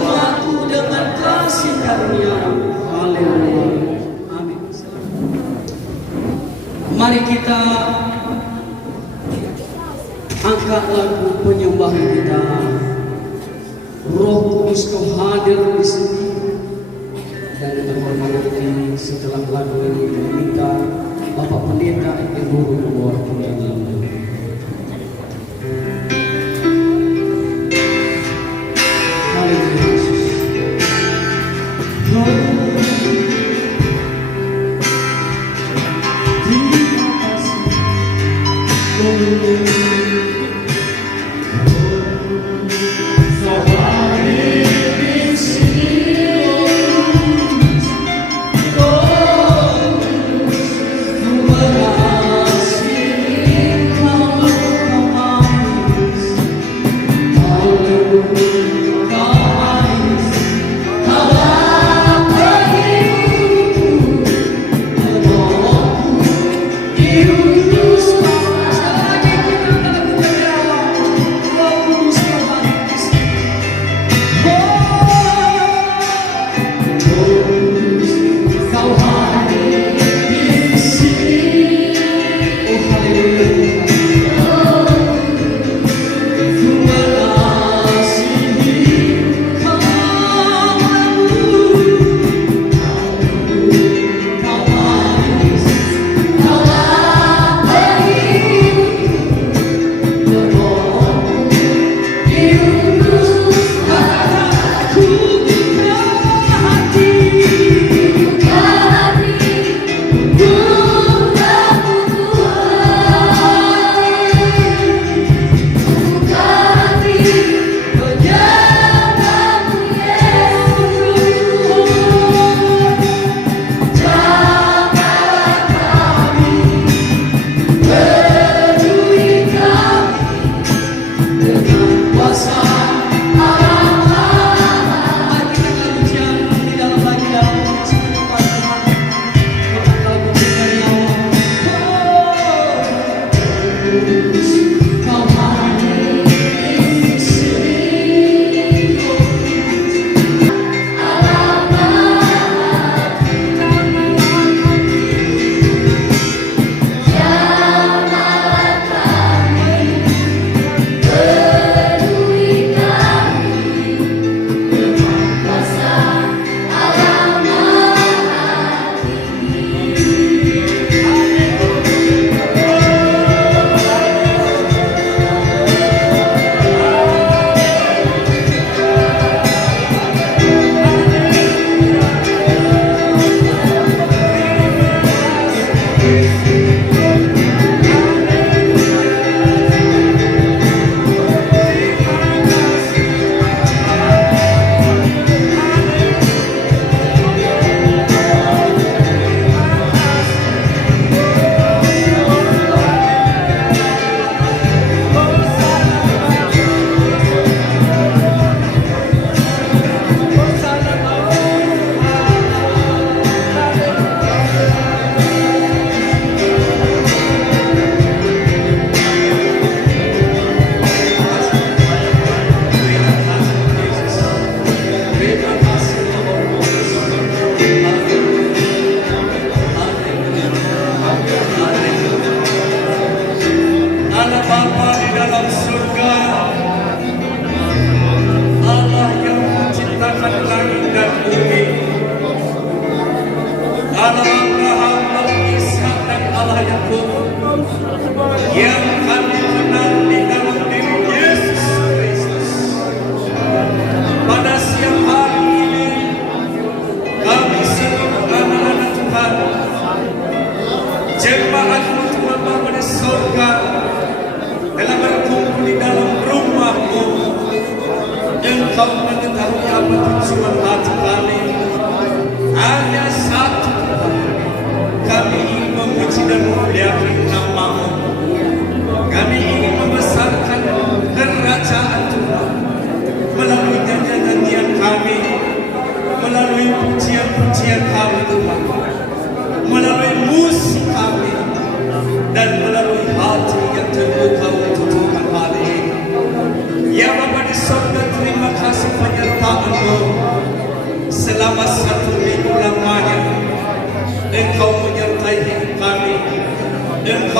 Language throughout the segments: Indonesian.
jiwaku dengan kasih karunia-Mu. Haleluya. Amin. Mari kita angkat lagu penyembahan kita. Roh Kudus Kau hadir di sini. Dan dengan hormat ini setelah lagu ini meminta Bapak Pendeta yang guru mewakili. Haleluya Yesus. Terima kasih.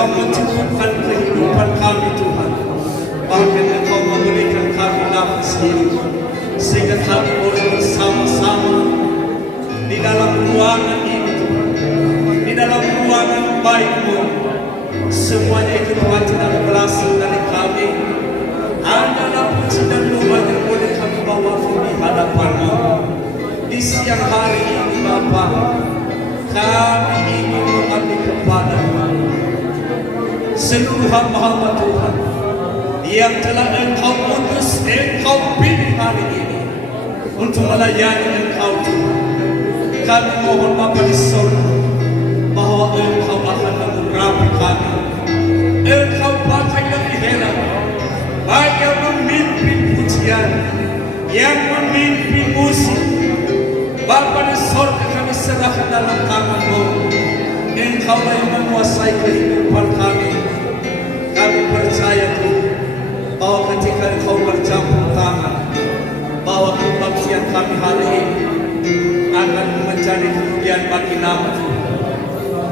Engkau mencukupkan kehidupan kami Tuhan. Bahkan Engkau memberikan kami nafas hidup, sehingga kami boleh bersama-sama di dalam ruangan ini Tuhan, di dalam ruangan baik-Mu. Semuanya itu Tuhan tidak berasal dari kami, adalah puji dan doa yang boleh kami bawa di hadapan-Mu. Di siang hari ini Bapa, kami ingin mengabdi kepada-Mu seluruh hamba-hamba Tuhan yang telah Engkau utus, Engkau pilih hari ini untuk melayani Engkau Tuhan. Kami mohon Bapa di surga bahwa Engkau akan mengurapi kami. Engkau pakai lebih heran, baik yang memimpin pujian, yang memimpin musik. Bapa di surga, kami serahkan dalam tangan-Mu. Engkau yang menguasai kehidupan kami. Kami percaya Tuhan bahwa ketika Engkau bercampur tangan, bahwa kebaktian kami hari ini akan menjadi kemuliaan bagi nama Tuhan.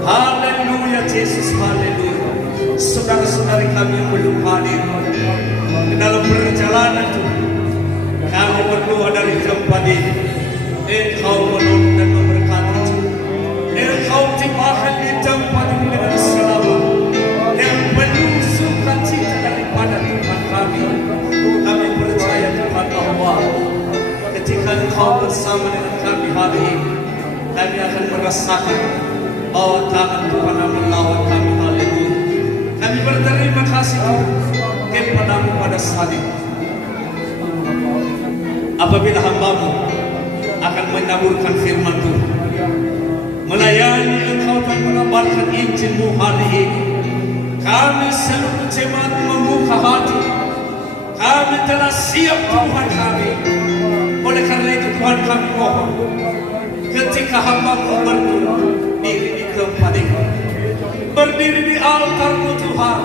Haleluya Yesus, haleluya. Saudara-saudari kami yang belum hadir di dalam perjalanan Tuhan, kami berdoa dari tempat ini. Engkau menolong dan memberkati Tuhan. Engkau tibakan di tempat ini dengan selamat dan penuh sukacita daripada Tuhan kami. Kami percaya Tuhan bahwa ketika Engkau bersama dengan kami hari ini, kami akan merasakan bahwa tangan Tuhan yang melawat kami. Haleluya. Kami berterima kasih Tuhan kepada-Mu pada saat ini. Apabila hamba-Mu akan menaburkan firman Tuhan, melayani Engkau dan mengabarkan Injil-Mu hari ini, kami seluruh jemaat membuka hati. Kami telah siap Tuhan kami. Oleh karena itu Tuhan kami mohon, ketika hamba-Mu berdiri di tempat ini, berdiri di altar-Mu Tuhan,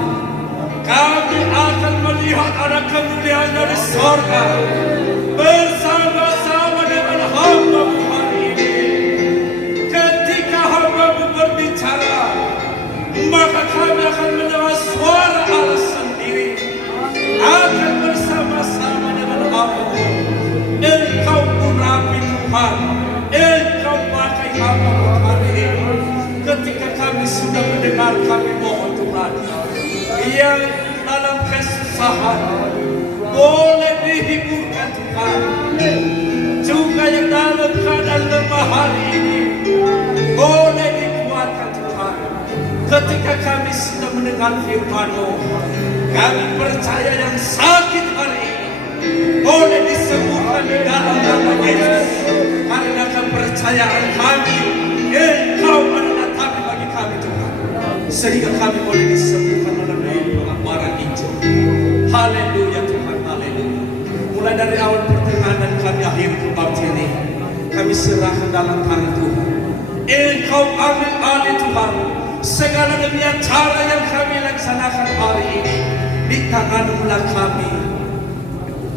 kami akan melihat ada kemuliaan dari surga bersama-sama dengan hamba-Mu hari ini. Ketika hamba-Mu berbicara, maka kami akan mendengar suara Allah sendiri, akan bersama-sama dengan hamba-Mu. Engkau urapi Tuhan, Engkau pakai hamba-Mu hari ini. Ketika kami sudah mendengar, kami mohon Tuhan, yang dalam kesusahan boleh dihiburkan Tuhan, juga yang dalam keadaan lemah hari ini boleh dikuatkan Tuhan. Ketika kami sudah mendengar firman-Mu, kami percaya yang sakit hari ini boleh disembuhkan di dalam nama Yesus, karena kepercayaan kami Engkau adalah tapi bagi kami Tuhan, sehingga kami boleh disembuhkan melalui pengabaran Injil. Haleluya Tuhan, haleluya. Mulai dari awal pertengahan dan kami akhir kebaktian ini, kami serahkan dalam tangan Tuhan. Engkau ambil alih Tuhan segala dunia cara yang kami laksanakan hari ini, di tangan-Mu lah kami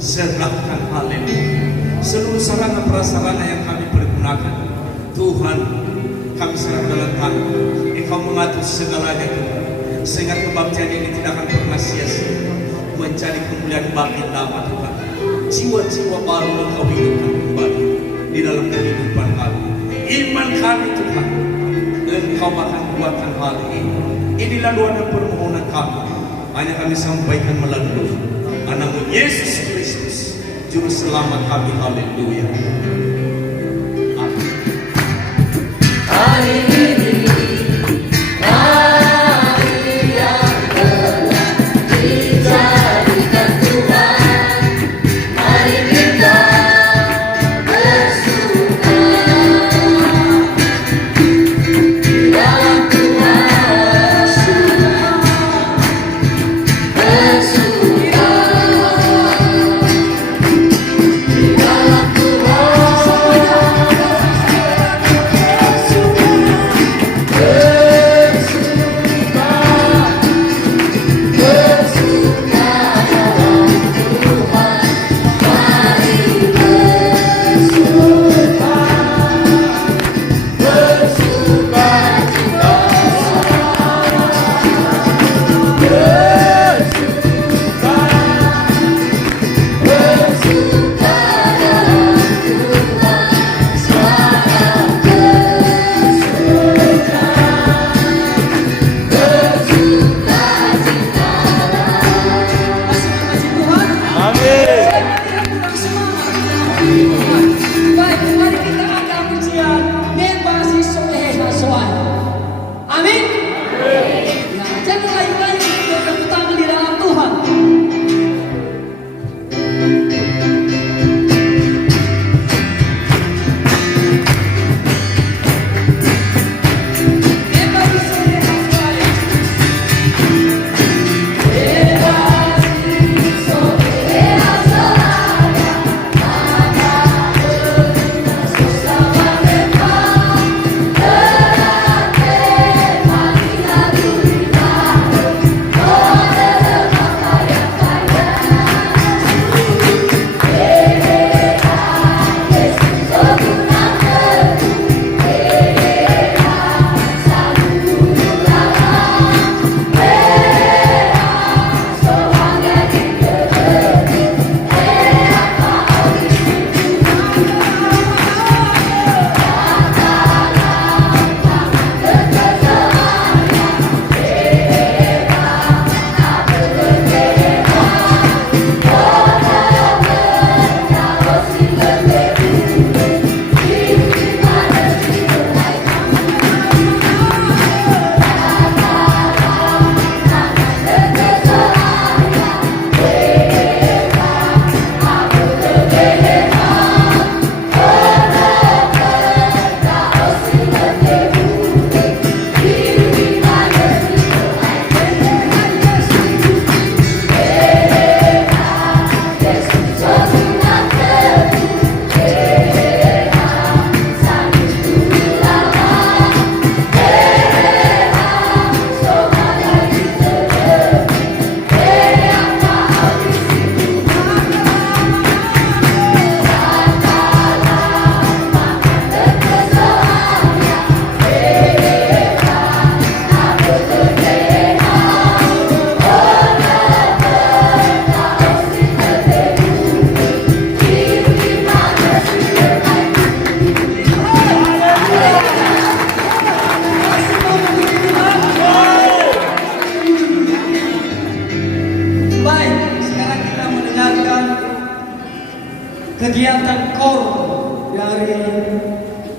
serahkan. Haleluya. Seluruh sarana prasarana yang kami pergunakan Tuhan, kami serahkan dalam tangan. Engkau mengatur segalanya Tuhan, sehingga kebaktian ini tidak akan pernah sia-sia, menjadi kemuliaan bagi nama Tuhan. Jiwa-jiwa baru Engkau hidupkan kembali di dalam kehidupan kami. Iman kami Tuhan, Engkau akan kuatkan hari ini. Inilah doa dan permohonan kami, hanya kami sampaikan melalui Anak-Mu Yesus Kristus, Juru Selamat kami. Haleluya. Amin. Hari ini dalam Tuhan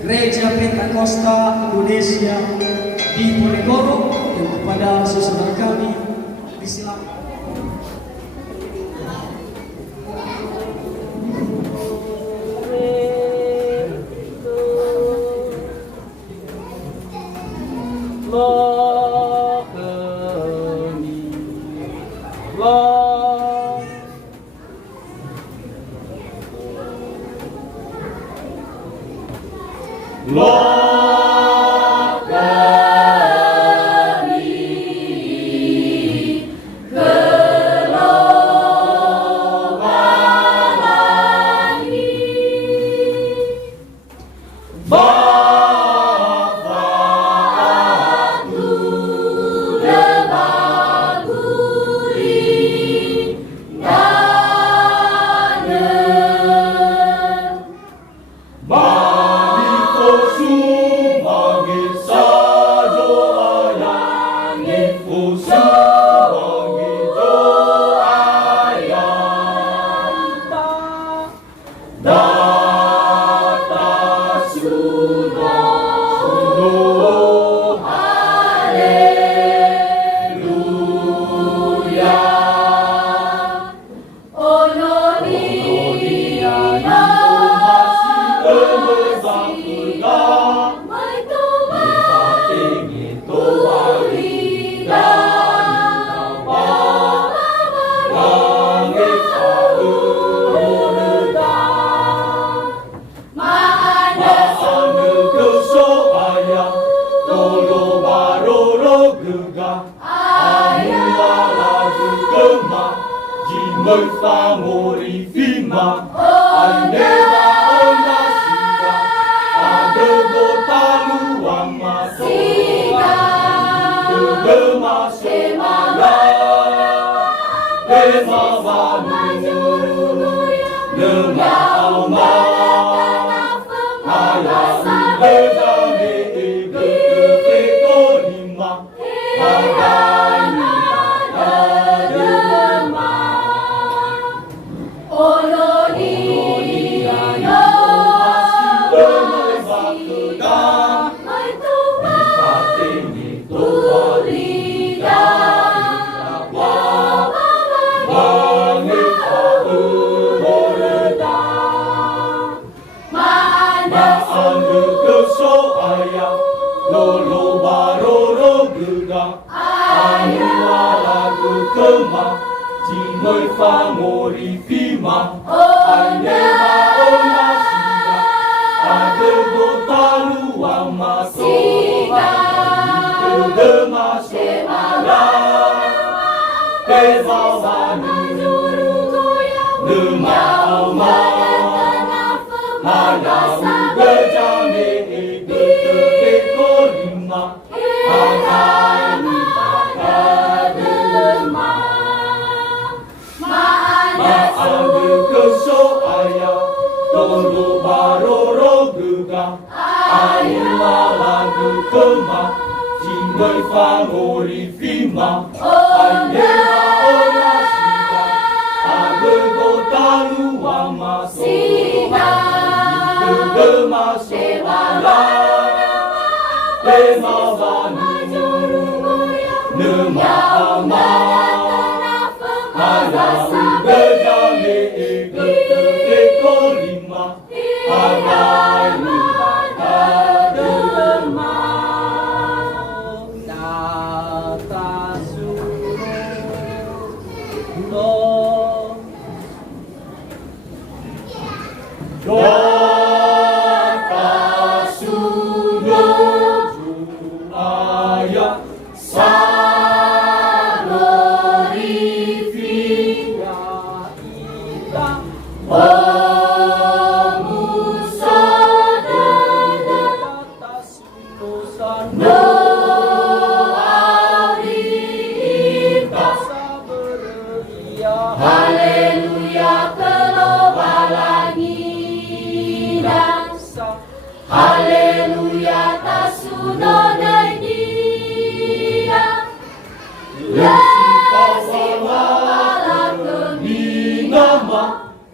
Gereja Pentakosta Indonesia di Ponegoro dan kepada saudara kami di Silang.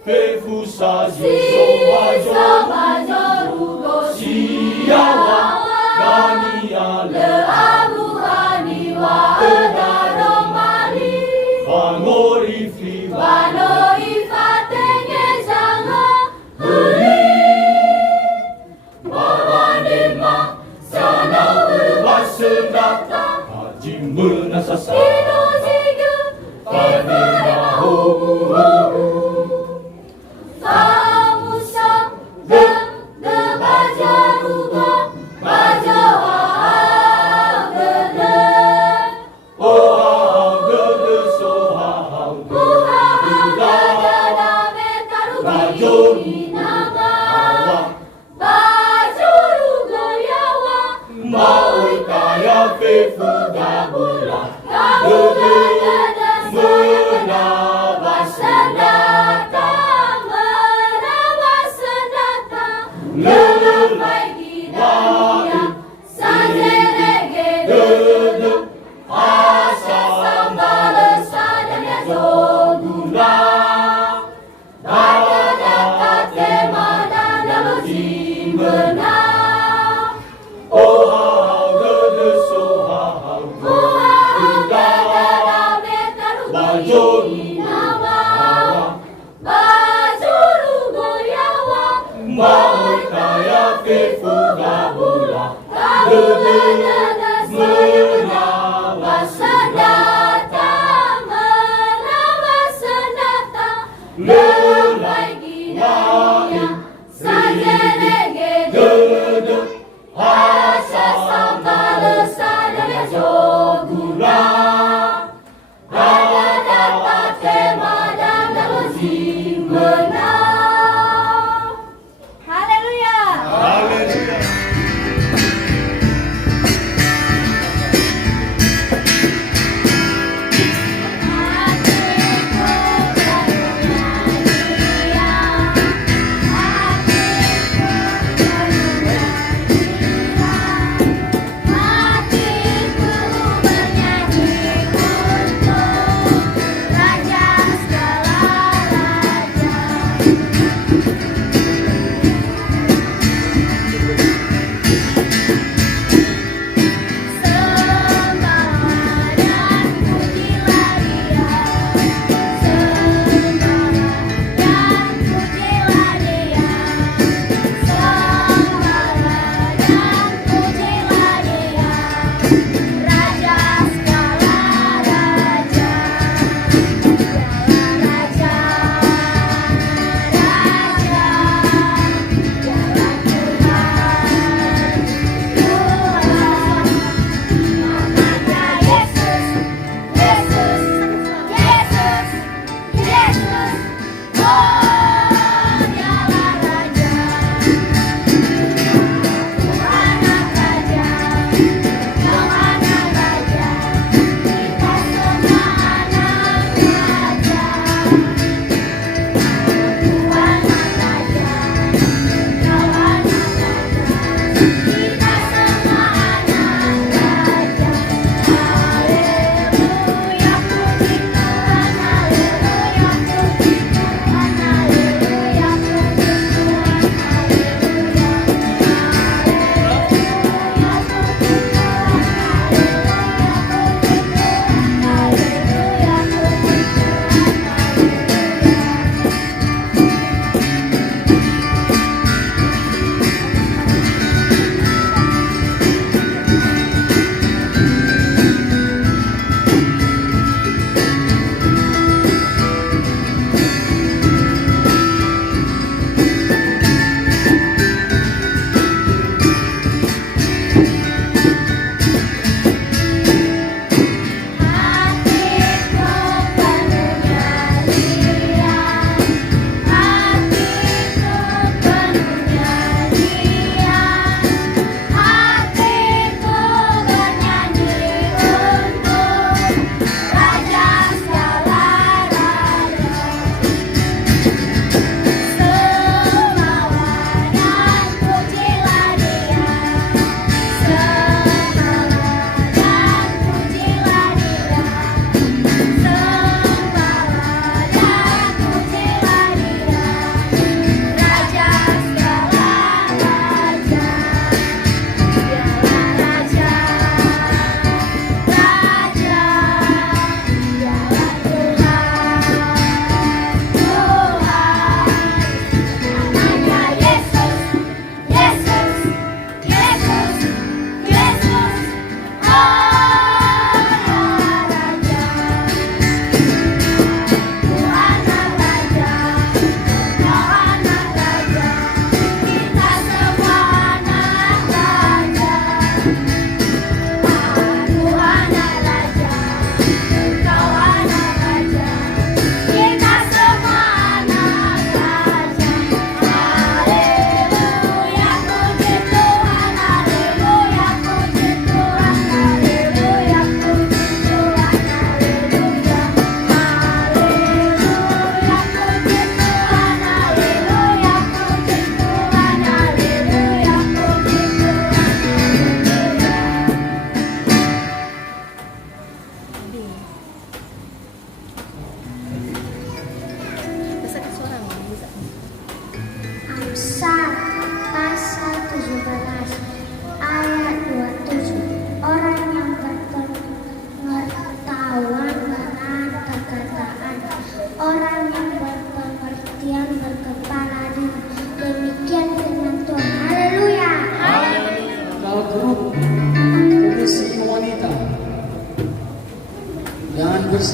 Fais-vous sagir, sauvage, si 문화사사 이노지교 바리바호 사무사 바자루가 바자하그는 오하그드 소하하우 오하하가다다메 타루기나가 바자루고야와 마오이타야 피푸가불라 가부가가다 문화바산다타 merawasandata Lulu baigi daya sanjerege Dudu asa sambal sadanya zoguna data temada dalozimena 오하그드 소하하우 muhagada metarugi nawa bajuru goyawa 마오이타야 피푸가불라 Kabugadada merawasandata merawasandata baigi daya sanjerege Dudu asa sambal sadanya zoguna data temada dalozimena. Haleluya. 할렐루야 Hati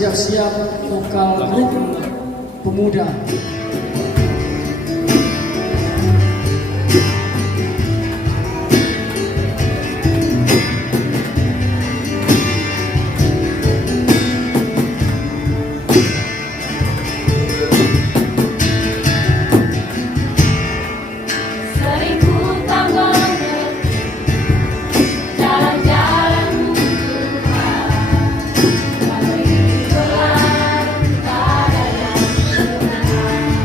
siap-siap vokal grup pemuda. Sering ku tak mengerti jalan-jalan Tuhan. Kalau ini benar tak ada yang benar.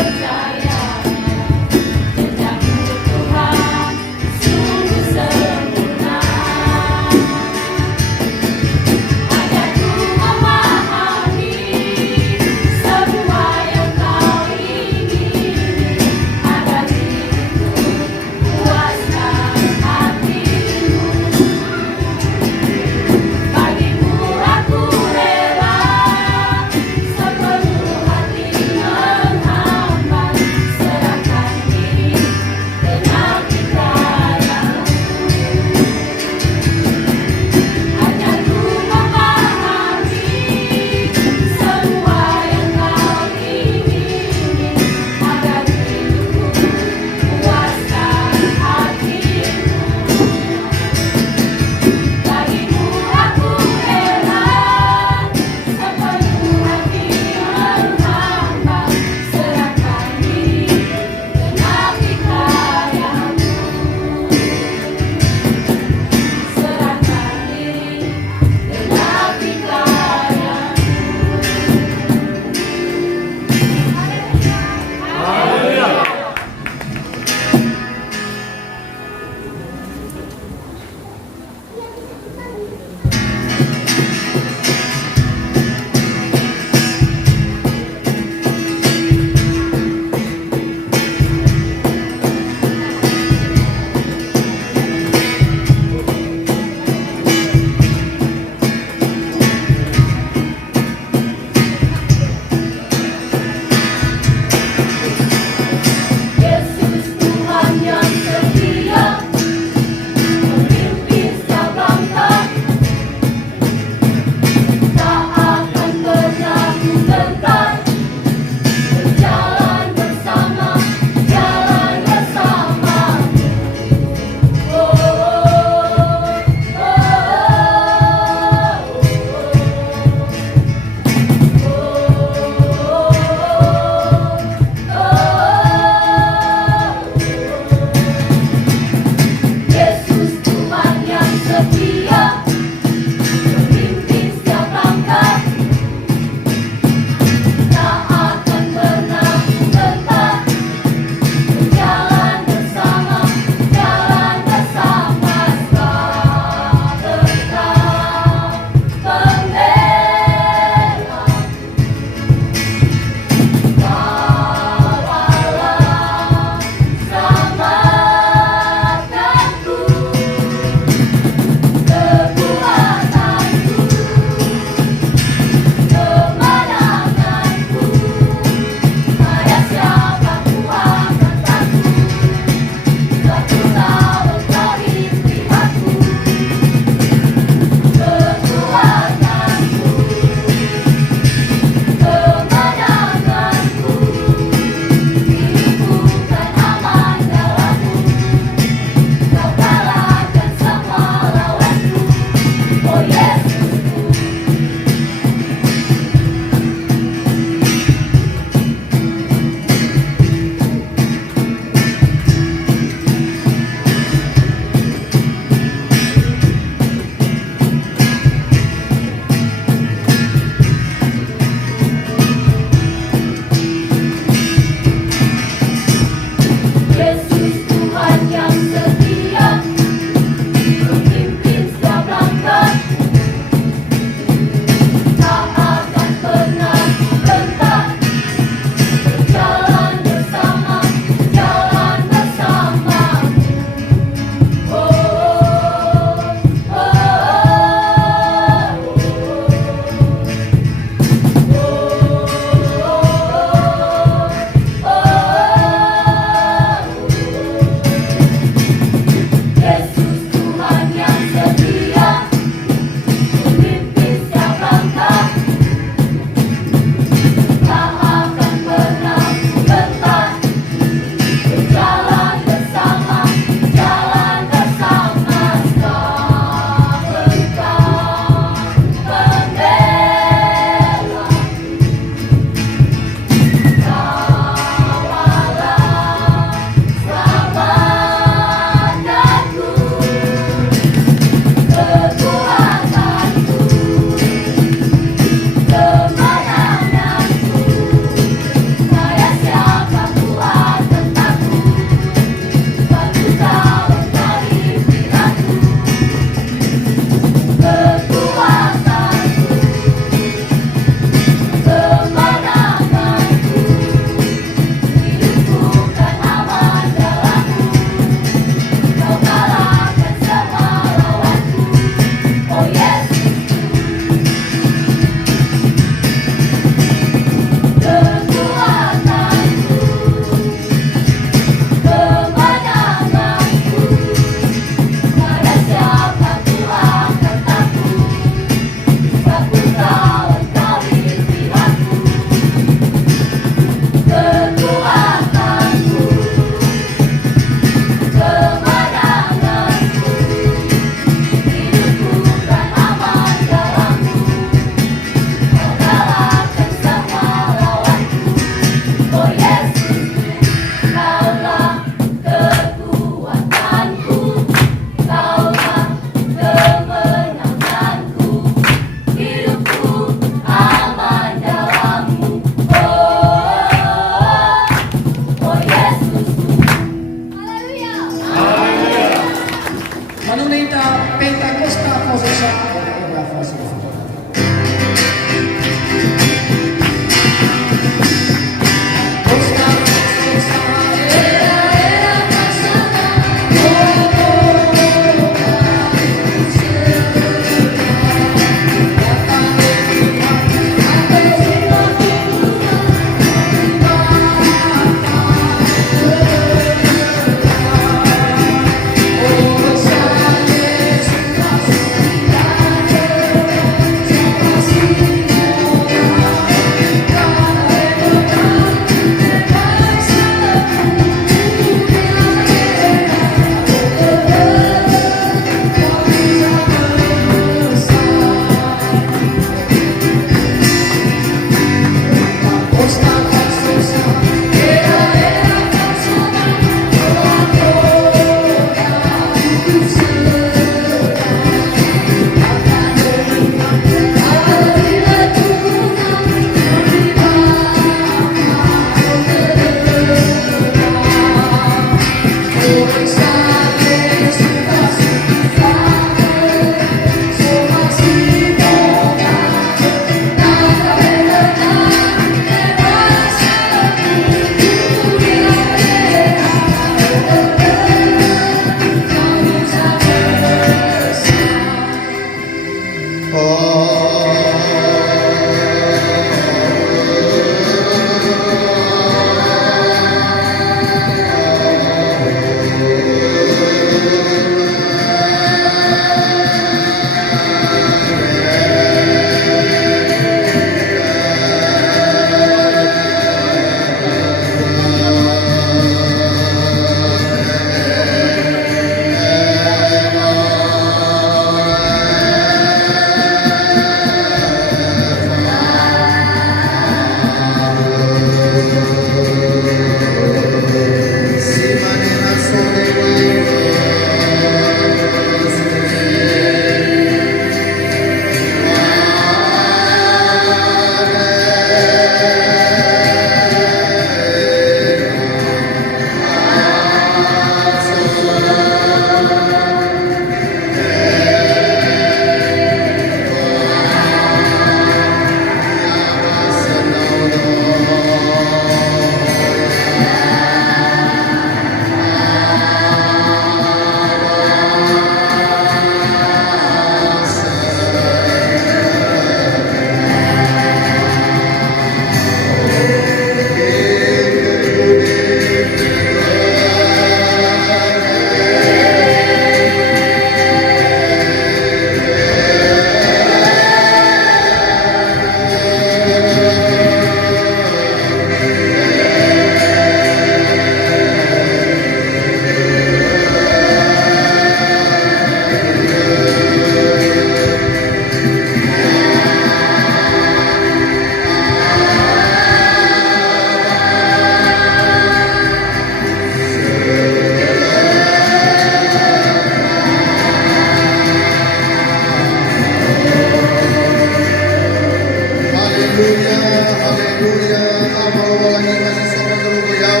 haleluya. Amal walangi masih sama dulu beliau.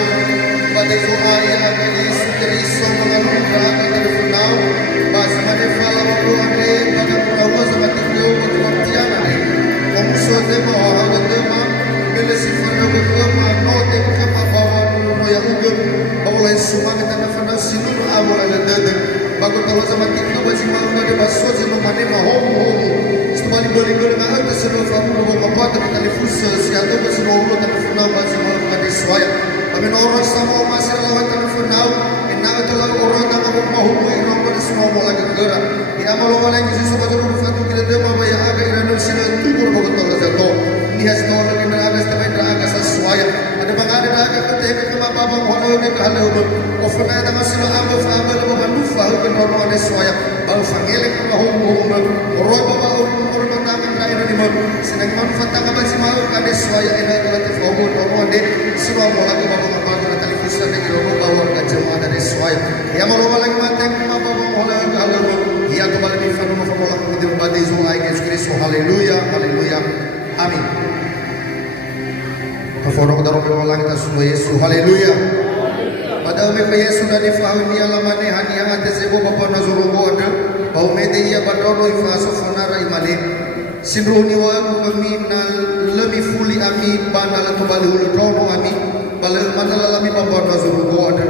Pada doa yang akan disukiri sama dengan berada dari funau. Bas mana fala waktu ane bagai perahu sama tinggal berkematian ane. Komso tema orang tema bila sifat aku tema note kama bawa no yang ugun. Bawa semua kita na funau sinu awal ada dede. Bagus kalau sama tinggal masih mahu ada baso sinu mana mahu. Bali bali dengan ada sinu famu bawa mata kita lifusa siapa sinu ulo kita funau masih mahu ada suaya. Kami orang sama masih lawan kami funau. Inna telah orang yang mahu orang pada semua mau lagi gerak. Ia malu malu yang sisa pada rumah fatu kita dia mau bayar agak iranu sini tubuh bagus tol jatuh. Ini hasil tol lagi dengan agak setelah itu agak sesuai. Ada bang ada agak ketika kema bapa mahu ini kalau hubung. Ofna ada masih lo ambil faham lo bapak lupa hubung orang ada sesuai. Bang fangelek mahu hubung. Orang bapak orang tangan lain ini mau. Senang manfaat tangan masih mahu ada sesuai. Ina kalau terfaham orang ada semua mau lagi bapak bapak kita television lagi orang bawa gajah ada sesuai. Ya malu lagi mateng bapak mahu lagi kalau ia kembali di fanu mafamola kita berbadi zulai Yesus Kristus. Haleluya, haleluya, amin. Kaforok darong berulang kita semua Yesus. Haleluya. Pada umum Yesus sudah difahami ni alamane hanya ada sebo bapa nazurugo ada. Bau mede ia badoro ifaso fonara imale. Sinruhni wa kami na lebih fully ami bana la kembali ulu dono ami. Bala manala lami bapa nazurugo ada.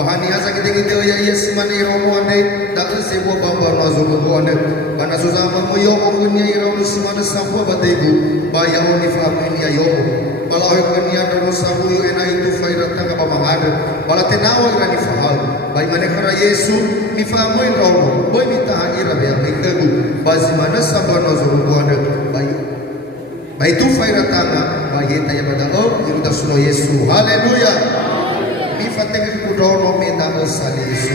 Bahani asa kita ya yes mani romo ande da sebo bapa nazurugo ada. Bana susama moyo okunya irawu simana sampo badegu. Bayaw ni fahami ni ayo. Bala kania dono sabu yo ena itu fairat tanga pamangada. Bala tenawa ira ni fahal. Bai manekara Yesu ni fahamu romo. Boy minta ira be amengegu. Bazi mana samba nazurugo ada. Bai itu fairat tanga. Bai taya pada oh kita suno Yesu. Haleluya. Mi fateng kudono meta osali Yesu.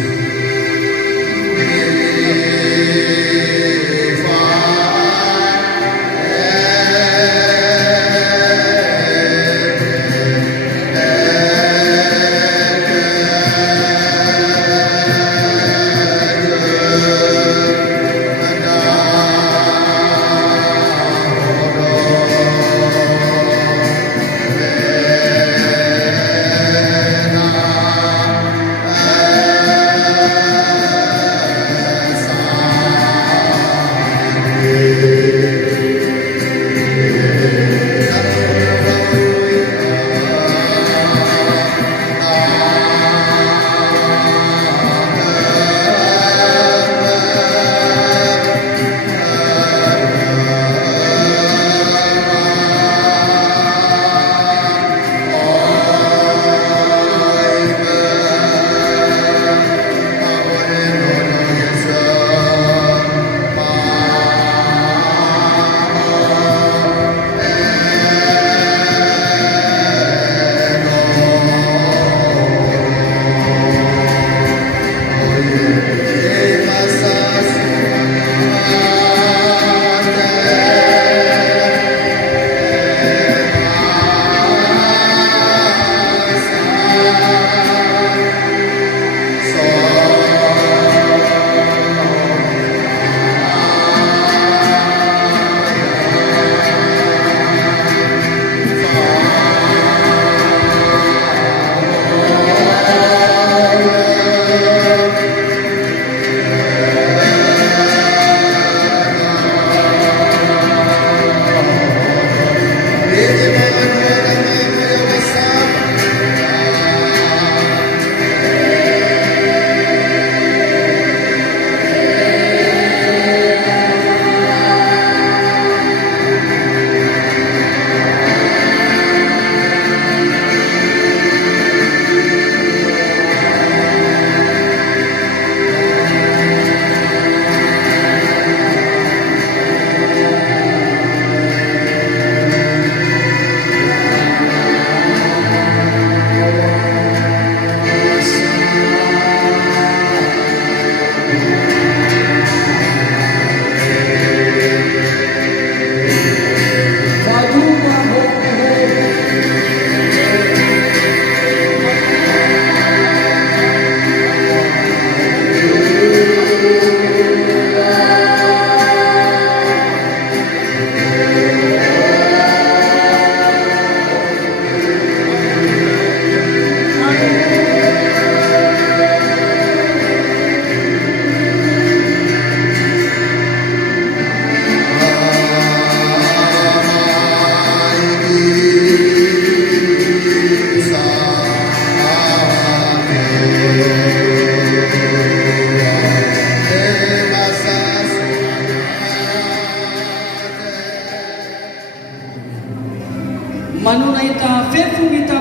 manunay ta faithful kita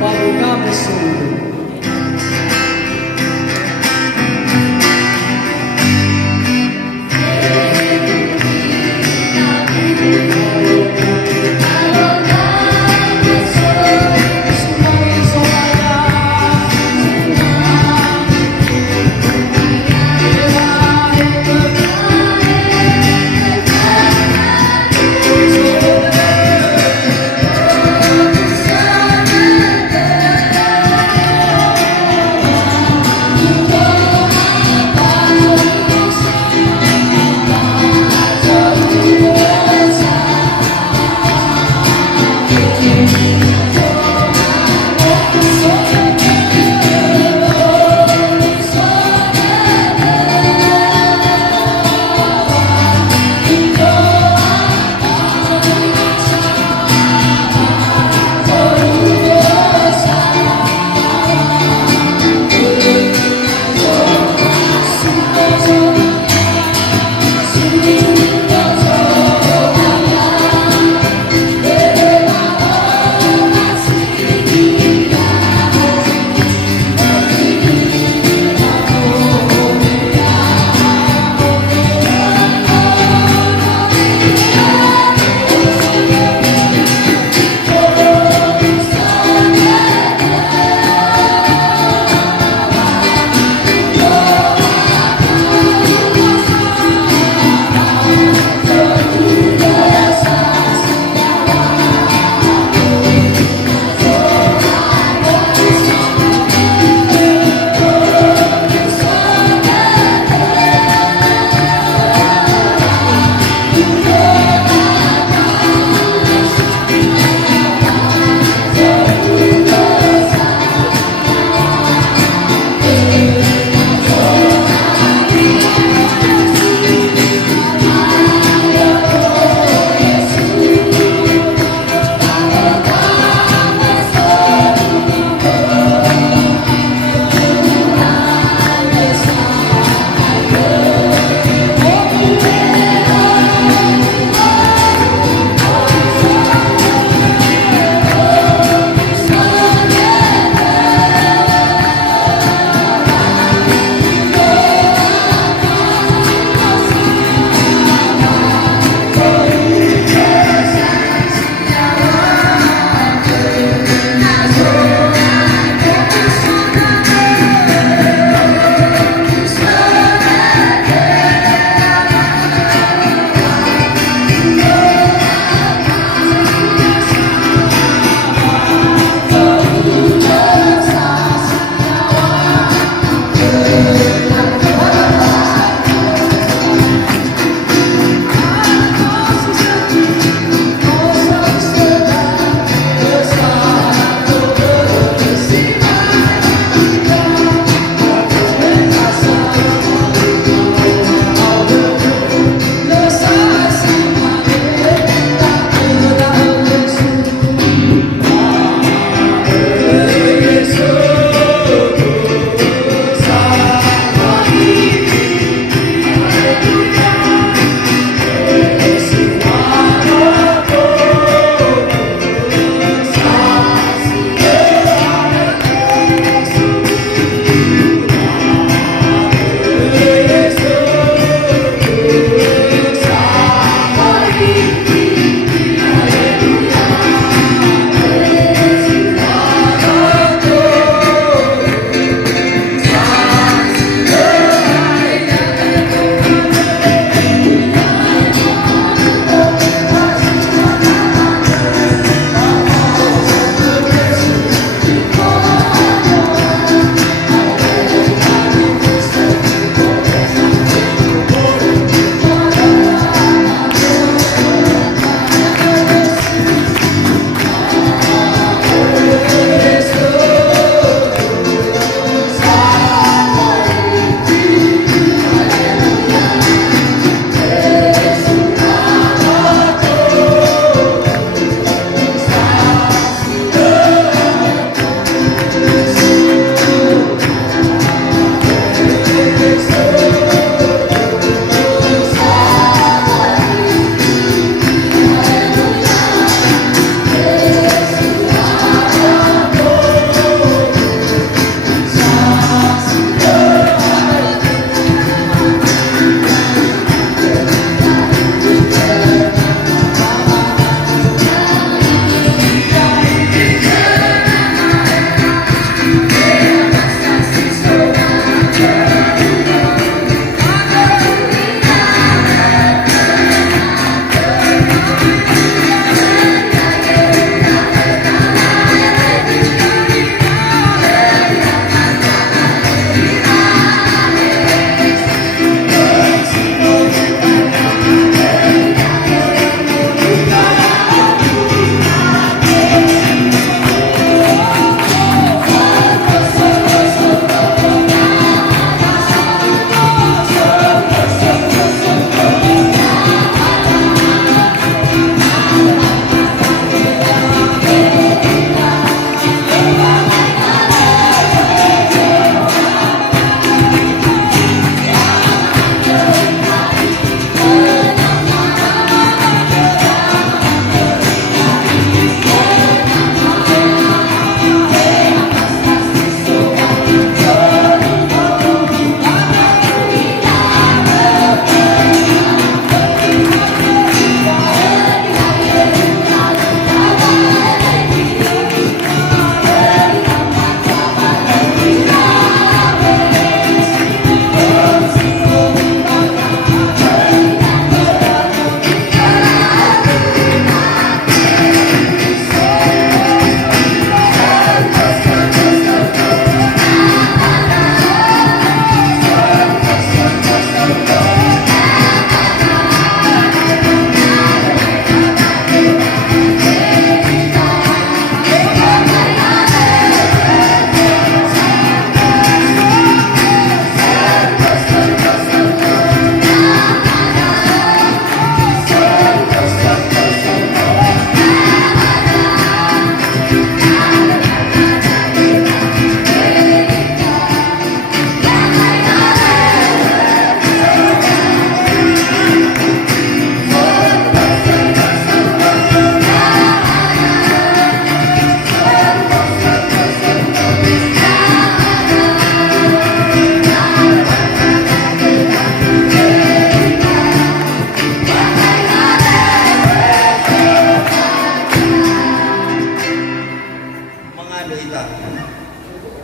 baru kami sungguh.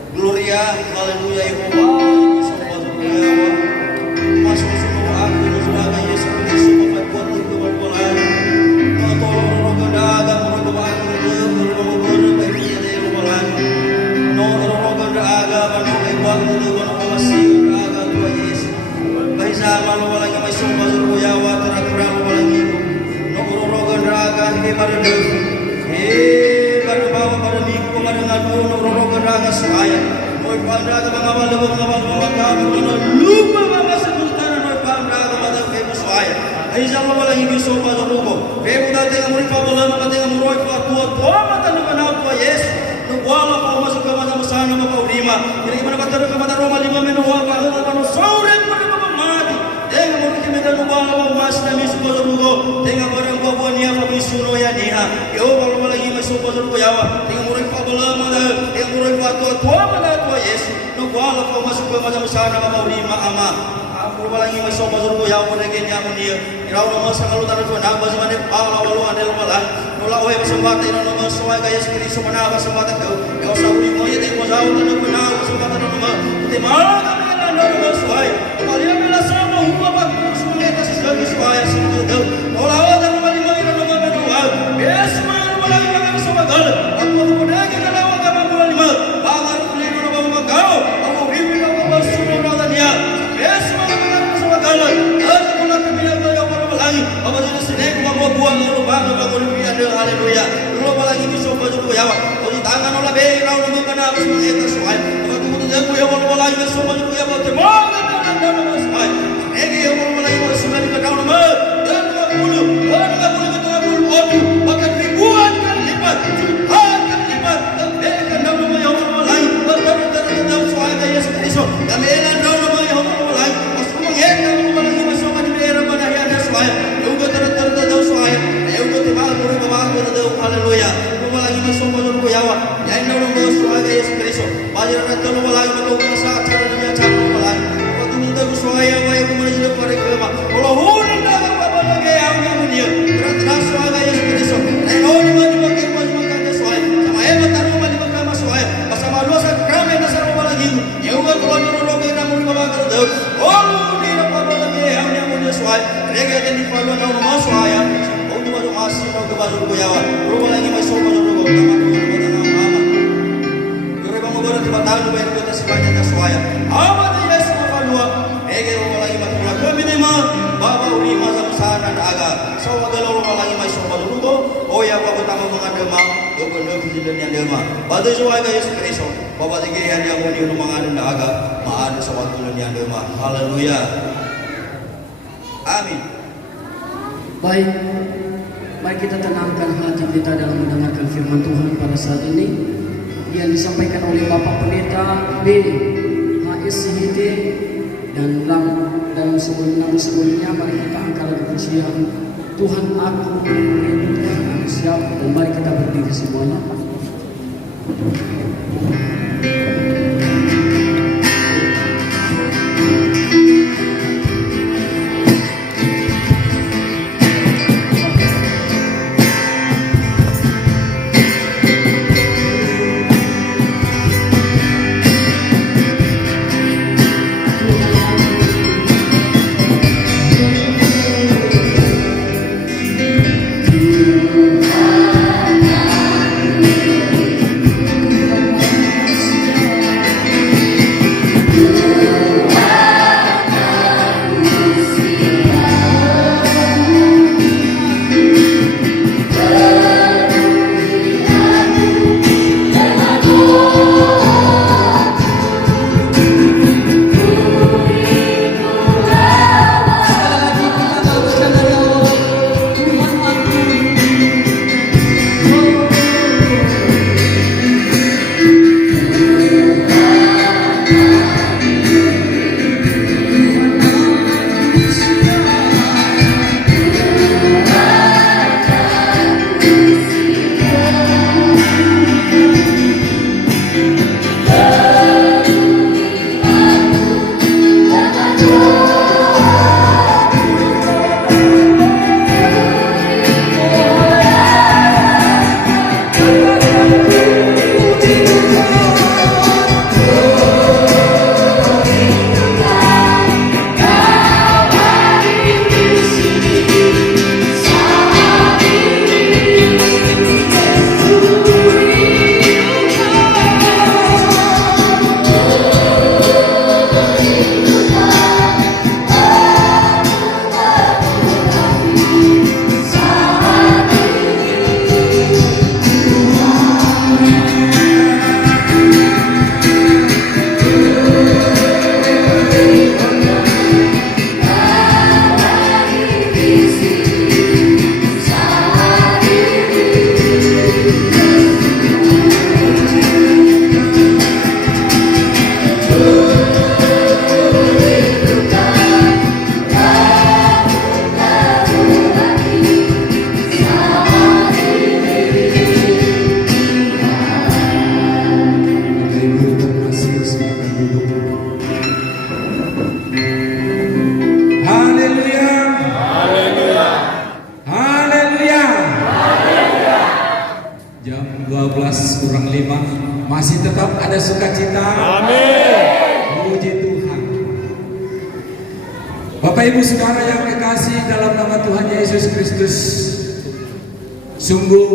Gloria, haleluya, Yehova, sobat Yehova, masuk semua aku sebagai Yesus Kristus membuat kebenaran. Kau tolong roh gendaga, roh kebahan, roh guru, baik dia rolan. No roh gendaga, roh kebahan, roh kasih gendaga Tuhan Yesus. Baik sama lo lagi masuk masuk Yehova terang-terang lo lagi. No roh gendaga, pada pada bawa pada minggu pada ngadu roh gendaga saya. Noi pandaga mengawal mengawal lupa mama sebutan noi pandaga pada kebu saya. Aiza lo lagi biso pada ruko. Kebu dah tengah muri pabala mama tengah muroi tua mata nu kenal tua Yesus. Nu wala pa masuk ke mata mesana mama urima. Kira gimana kata ke mata Roma 5 menu wa ka no sore pada mama mati. Tengah muri ke mata nu wala mas na miso pada ruko. Tengah barang buah nia pa misuno ya niha. Yo kalau lagi masuk pada ruko yawa. Tengah muri pabala mama tengah muri tua mata tua Yesus. Nu wala pa masuk ke mata mesana mama urima ama. Aku lagi masuk pada ruko yawa lagi ni aku dia. Kira orang masa kalau tanah tuan apa sih mana Allah walau ada malan. Nolak wahai persembahatan ina nama sesuai gaya sekali semana persembahatan kau. Kau sahui mo yete mo jauh tanah puna persembahatan nama. Tema kami kan nama sesuai. Kalian bila sama hukum apa semuanya kasih sebagai sesuai semua tu. Nolak wahai tanah balik mo ina nama menua. Biasa mana malah ina kami sama gal. Aku tu pun lagi kalau awak kami bulan 5. Bangar kulit nama nama kau. Aku ribu nama semua nama dia. Biasa mana kami sama gal. Ada pun aku bilang lagi apa jenis sinek mau buang lu bang ada haleluya lu lagi bisa baju yawa kalau tangan olah be rau lu kena apa semua itu sesuai apa tu aku ya mau lagi bisa baju yawa semoga ada sesuai ini ya mau lagi sesuai ke daun nomor dan 20 bahkan ribuan kali lipat jutaan kali lipat kan daun nomor yang mau lagi betul sesuai ke Yesus Kristus kami elan daun nomor yang mau lagi semua yang mau lagi masuk ke daerah mana ya ada sesuai juga terus sesuai juga timbal muri bawa terus haleluya lu lagi masuk ke yawa ya ini daun nomor sesuai ke Yesus Kristus bajar itu lu lagi betul masa cara dunia cara lu lagi waktu muda sesuai yang mau menjadi parikma kalau hunin dah apa lagi yang dunia terus sesuai ke Yesus Kristus nego di mana pakai baju makan sesuai sama hebat taruh balik makan sesuai sama dosa kami dasar apa lagi ya juga kalau di rumah kita muri bawa terus oh di apa lagi yang sesuai mereka jadi kalau ada rumah sesuai oh di baju masih atau ke baju kuyawa rumah lagi masuk baju rumah tangan mama kira bang mau tiba tahun lu bayar kita sebanyak sesuai apa dia semua dua mereka rumah lagi masuk kami ni mah bapa uri masa sana aga so kalau rumah lagi masuk baju rumah oh ya bapa tamu mengada mah yo benar kejadian yang dia mah batu sesuai ke Yesus Kristus bapa tinggian yang mau di rumah ngada aga mah ada sobat tulen yang dia mah haleluya. Amin. Baik, mari kita tenangkan hati kita dalam mendengarkan firman Tuhan pada saat ini yang disampaikan oleh Bapak Pendeta B. H.S. Sihite dan dalam sebelumnya mari kita angkat lagu pujian Tuhan aku rindukan manusia dan mari kita berdiri semuanya. Tuhan 12 kurang 5 masih tetap ada sukacita. Amin. Puji Tuhan. Bapak Ibu Saudara yang kekasih dalam nama Tuhan Yesus Kristus, sungguh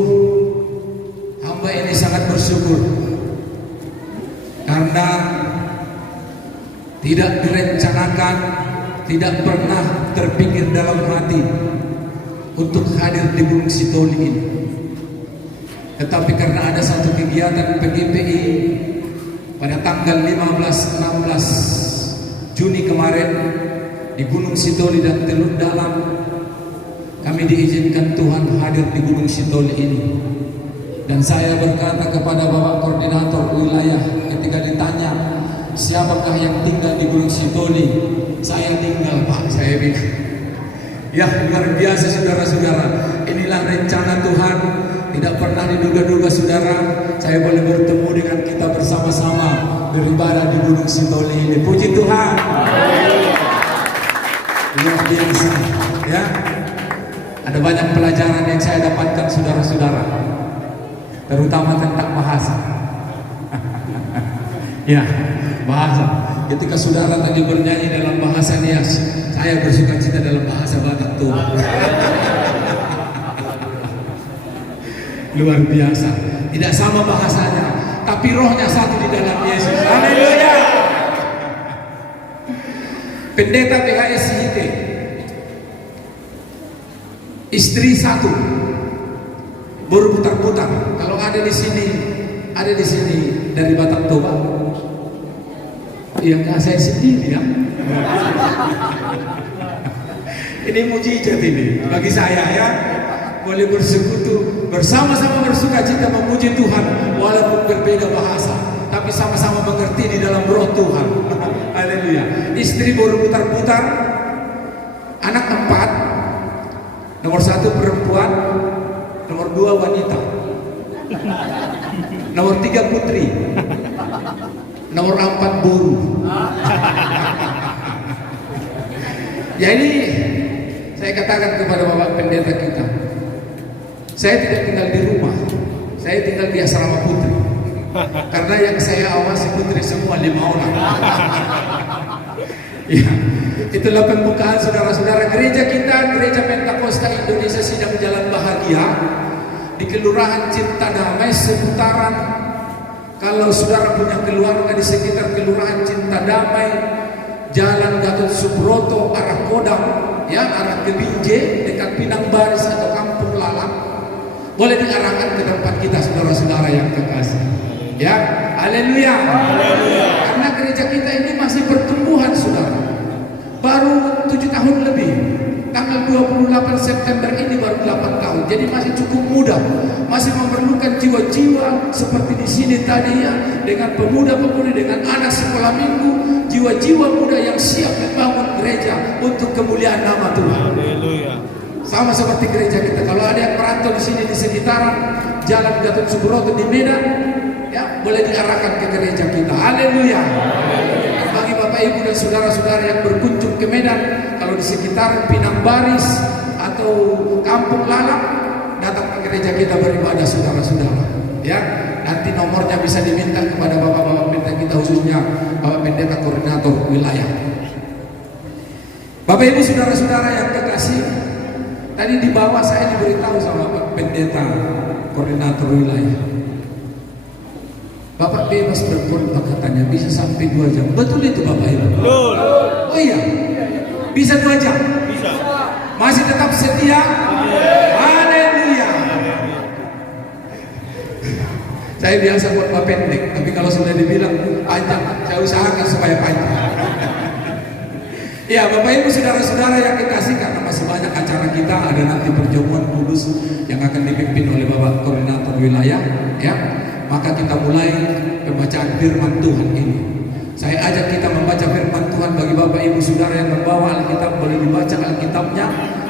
hamba ini sangat bersyukur karena tidak direncanakan, tidak pernah terpikir dalam hati untuk hadir di Gunung Sitoli ini. Tetapi karena ada satu kegiatan PGPI pada tanggal 15-16 Juni kemarin di Gunung Sitoli dan Teluk Dalam, kami diizinkan Tuhan hadir di Gunung Sitoli ini. Dan saya berkata kepada Bapak Koordinator wilayah ketika ditanya, siapakah yang tinggal di Gunung Sitoli? Saya tinggal, Pak, saya bilang. Ya, luar biasa saudara-saudara. Inilah rencana Tuhan. Tidak pernah diduga-duga saudara, saya boleh bertemu dengan kita bersama-sama beribadah di Gunung Sitoli ini. Puji Tuhan. Luar biasa, ya. Ada banyak pelajaran yang saya dapatkan saudara-saudara, terutama tentang bahasa. Ya, bahasa. Ketika saudara tadi bernyanyi dalam bahasa Nias, saya bersukacita dalam bahasa Batak Tuhan. Luar biasa. Tidak sama bahasanya, tapi rohnya satu di dalam Yesus. Haleluya. Pendeta PHS IT, istri satu, berputar-putar. Kalau ada di sini dari Batak Toba. Iya, nggak saya sendiri ya. Ini mujizat ini bagi saya ya. Boleh bersekutu bersama-sama bersukacita memuji Tuhan walaupun berbeda bahasa, tapi sama-sama mengerti di dalam roh Tuhan. Haleluya. Istri berputar-putar, anak 4, nomor 1 perempuan, nomor 2 wanita, nomor 3 putri, nomor 4 buruh. Ya, ini saya katakan kepada Bapak Pendeta kita, saya tidak tinggal di rumah, saya tinggal di asrama putri. Karena yang saya awasi putri semua 5 orang. Ya, itulah pembukaan saudara-saudara gereja kita, Gereja Pentakosta Indonesia Sidang Jalan Bahagia di Kelurahan Cinta Damai seputaran. Kalau saudara punya keluarga di sekitar Kelurahan Cinta Damai, Jalan Gatot Subroto arah Kodam, ya, arah ke Binjai dekat Pinang Baris atau Kampung Lalang, boleh diarahkan ke tempat kita saudara-saudara yang kekasih. Ya, haleluya. Karena gereja kita ini masih pertumbuhan saudara. Baru 7 tahun lebih. Tanggal 28 September ini baru 8 tahun. Jadi masih cukup muda. Masih memerlukan jiwa-jiwa seperti di sini tadi ya, dengan pemuda-pemudi, dengan anak sekolah minggu, jiwa-jiwa muda yang siap membangun gereja untuk kemuliaan nama Tuhan. Haleluya. Sama seperti gereja kita. Kalau ada yang merantau di sini di sekitaran Jalan Gatot Subroto di Medan, ya, boleh diarahkan ke gereja kita. Haleluya. Bagi Bapak Ibu dan saudara-saudara yang berkunjung ke Medan, kalau di sekitaran Pinang Baris atau Kampung Lalang, datang ke gereja kita beribadah saudara-saudara. Ya, nanti nomornya bisa diminta kepada Bapak-bapak pendeta kita, khususnya Bapak Pendeta Koordinator wilayah. Bapak Ibu saudara-saudara yang kekasih, tadi di bawah saya diberitahu sama Bapak Pendeta Koordinator wilayah, Bapak bebas berkhotbah katanya, bisa sampai 2 jam. Betul itu Bapak Ibu? Betul. Oh iya, bisa 2 jam. Bisa. Masih tetap setia. Haleluya. Saya biasa khotbah pendek, tapi kalau sudah dibilang panjang, saya usahakan supaya panjang. Ya, Bapak Ibu saudara-saudara yang kekasih, karena masih banyak acara kita, ada nanti perjamuan kudus yang akan dipimpin oleh Bapak Koordinator wilayah, ya. Maka kita mulai pembacaan firman Tuhan ini. Saya ajak kita membaca firman Tuhan. Bagi Bapak Ibu saudara yang membawa Alkitab, boleh dibaca Alkitabnya.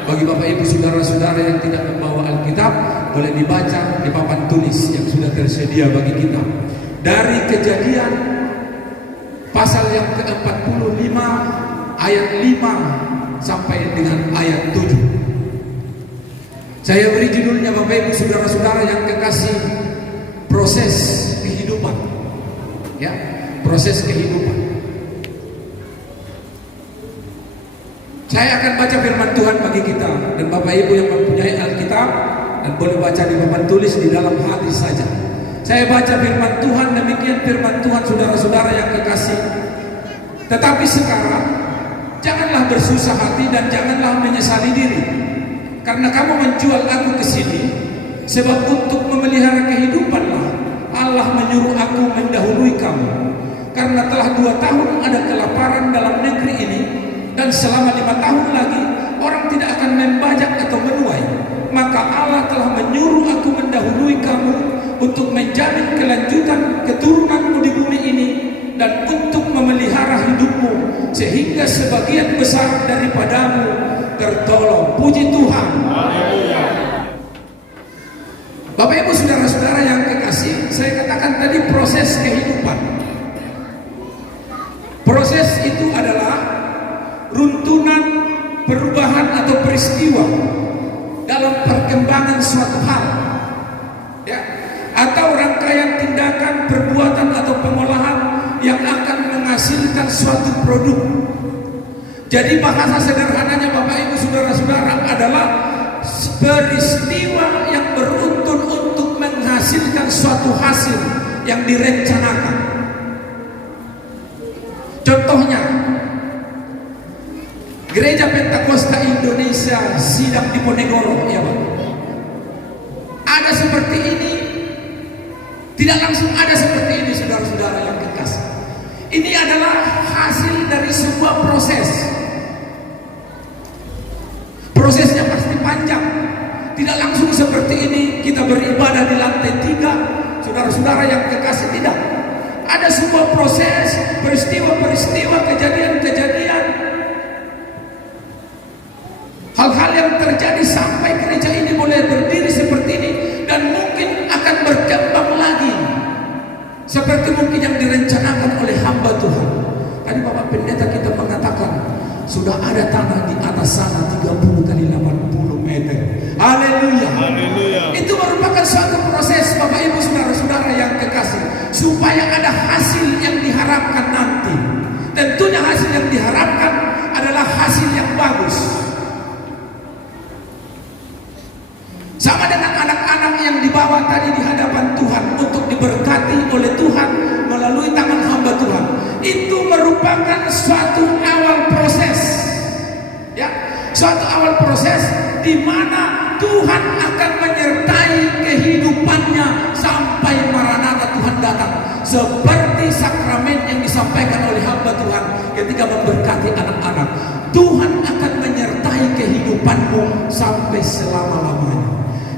Bagi Bapak Ibu saudara-saudara yang tidak membawa Alkitab, boleh dibaca di papan tulis yang sudah tersedia bagi kita. Dari Kejadian pasal yang ke-45 ayat 5 sampai dengan ayat 7. Saya beri judulnya Bapak Ibu saudara-saudara yang kekasih, proses kehidupan. Ya, proses kehidupan. Saya akan baca firman Tuhan bagi kita, dan Bapak Ibu yang mempunyai Alkitab dan boleh baca di papan tulis di dalam hati saja. Saya baca firman Tuhan, demikian firman Tuhan saudara-saudara yang kekasih. Tetapi sekarang janganlah bersusah hati dan janganlah menyesali diri, karena kamu menjual aku ke sini, sebab untuk memelihara kehidupanlah Allah menyuruh aku mendahului kamu. Karena telah 2 tahun ada kelaparan dalam negeri ini, dan selama 5 tahun lagi orang tidak akan membajak atau menuai, maka Allah telah menyuruh aku mendahului kamu untuk menjamin kelanjutan keturunanmu di bumi ini dan untuk memelihara hidupmu sehingga sebagian besar daripadamu tertolong. Puji Tuhan. Bapak Ibu saudara-saudara yang kekasih, saya katakan tadi proses kehidupan. Proses itu adalah runtunan perubahan atau peristiwa dalam perkembangan suatu hal, ya, atau rangkaian tindakan, perbuatan atau pengolahan yang akan menghasilkan suatu produk. Jadi bahasa sederhananya Bapak Ibu saudara-saudara adalah peristiwa yang beruntun untuk menghasilkan suatu hasil yang direncanakan. Contohnya, Gereja Pentakosta Indonesia sidang di Ponegoro, ya Pak. Ada seperti ini, tidak langsung ada seperti ini, saudara-saudara yang kekasih. Ini adalah hasil dari sebuah proses. Prosesnya pasti panjang, tidak langsung seperti ini kita beribadah di lantai 3, saudara-saudara yang kekasih, tidak. Ada sebuah proses, peristiwa-peristiwa, kejadian-kejadian, hal-hal yang terjadi sampai gereja ini boleh berdiri seperti ini, dan mungkin akan berkembang lagi seperti mungkin yang direncanakan oleh hamba Tuhan. Tadi Bapak Pendeta kita mengatakan sudah ada tanah di atas sana 30 kali 80 meter. Haleluya. Itu merupakan suatu proses Bapak Ibu saudara-saudara yang kekasih, supaya ada hasil yang diharapkan nanti. Tentunya hasil yang diharapkan adalah hasil yang bagus. Sama dengan anak-anak yang dibawa tadi di hadapan Tuhan untuk diberkati oleh Tuhan melalui tangan hamba Tuhan. Itu merupakan suatu awal proses, ya, suatu awal proses di mana Tuhan akan menyertai kehidupannya sampai Maranatha Tuhan datang. Seperti sakramen yang disampaikan oleh hamba Tuhan ketika memberkati anak-anak. Tuhan akan menyertai kehidupanmu sampai selama-lamanya.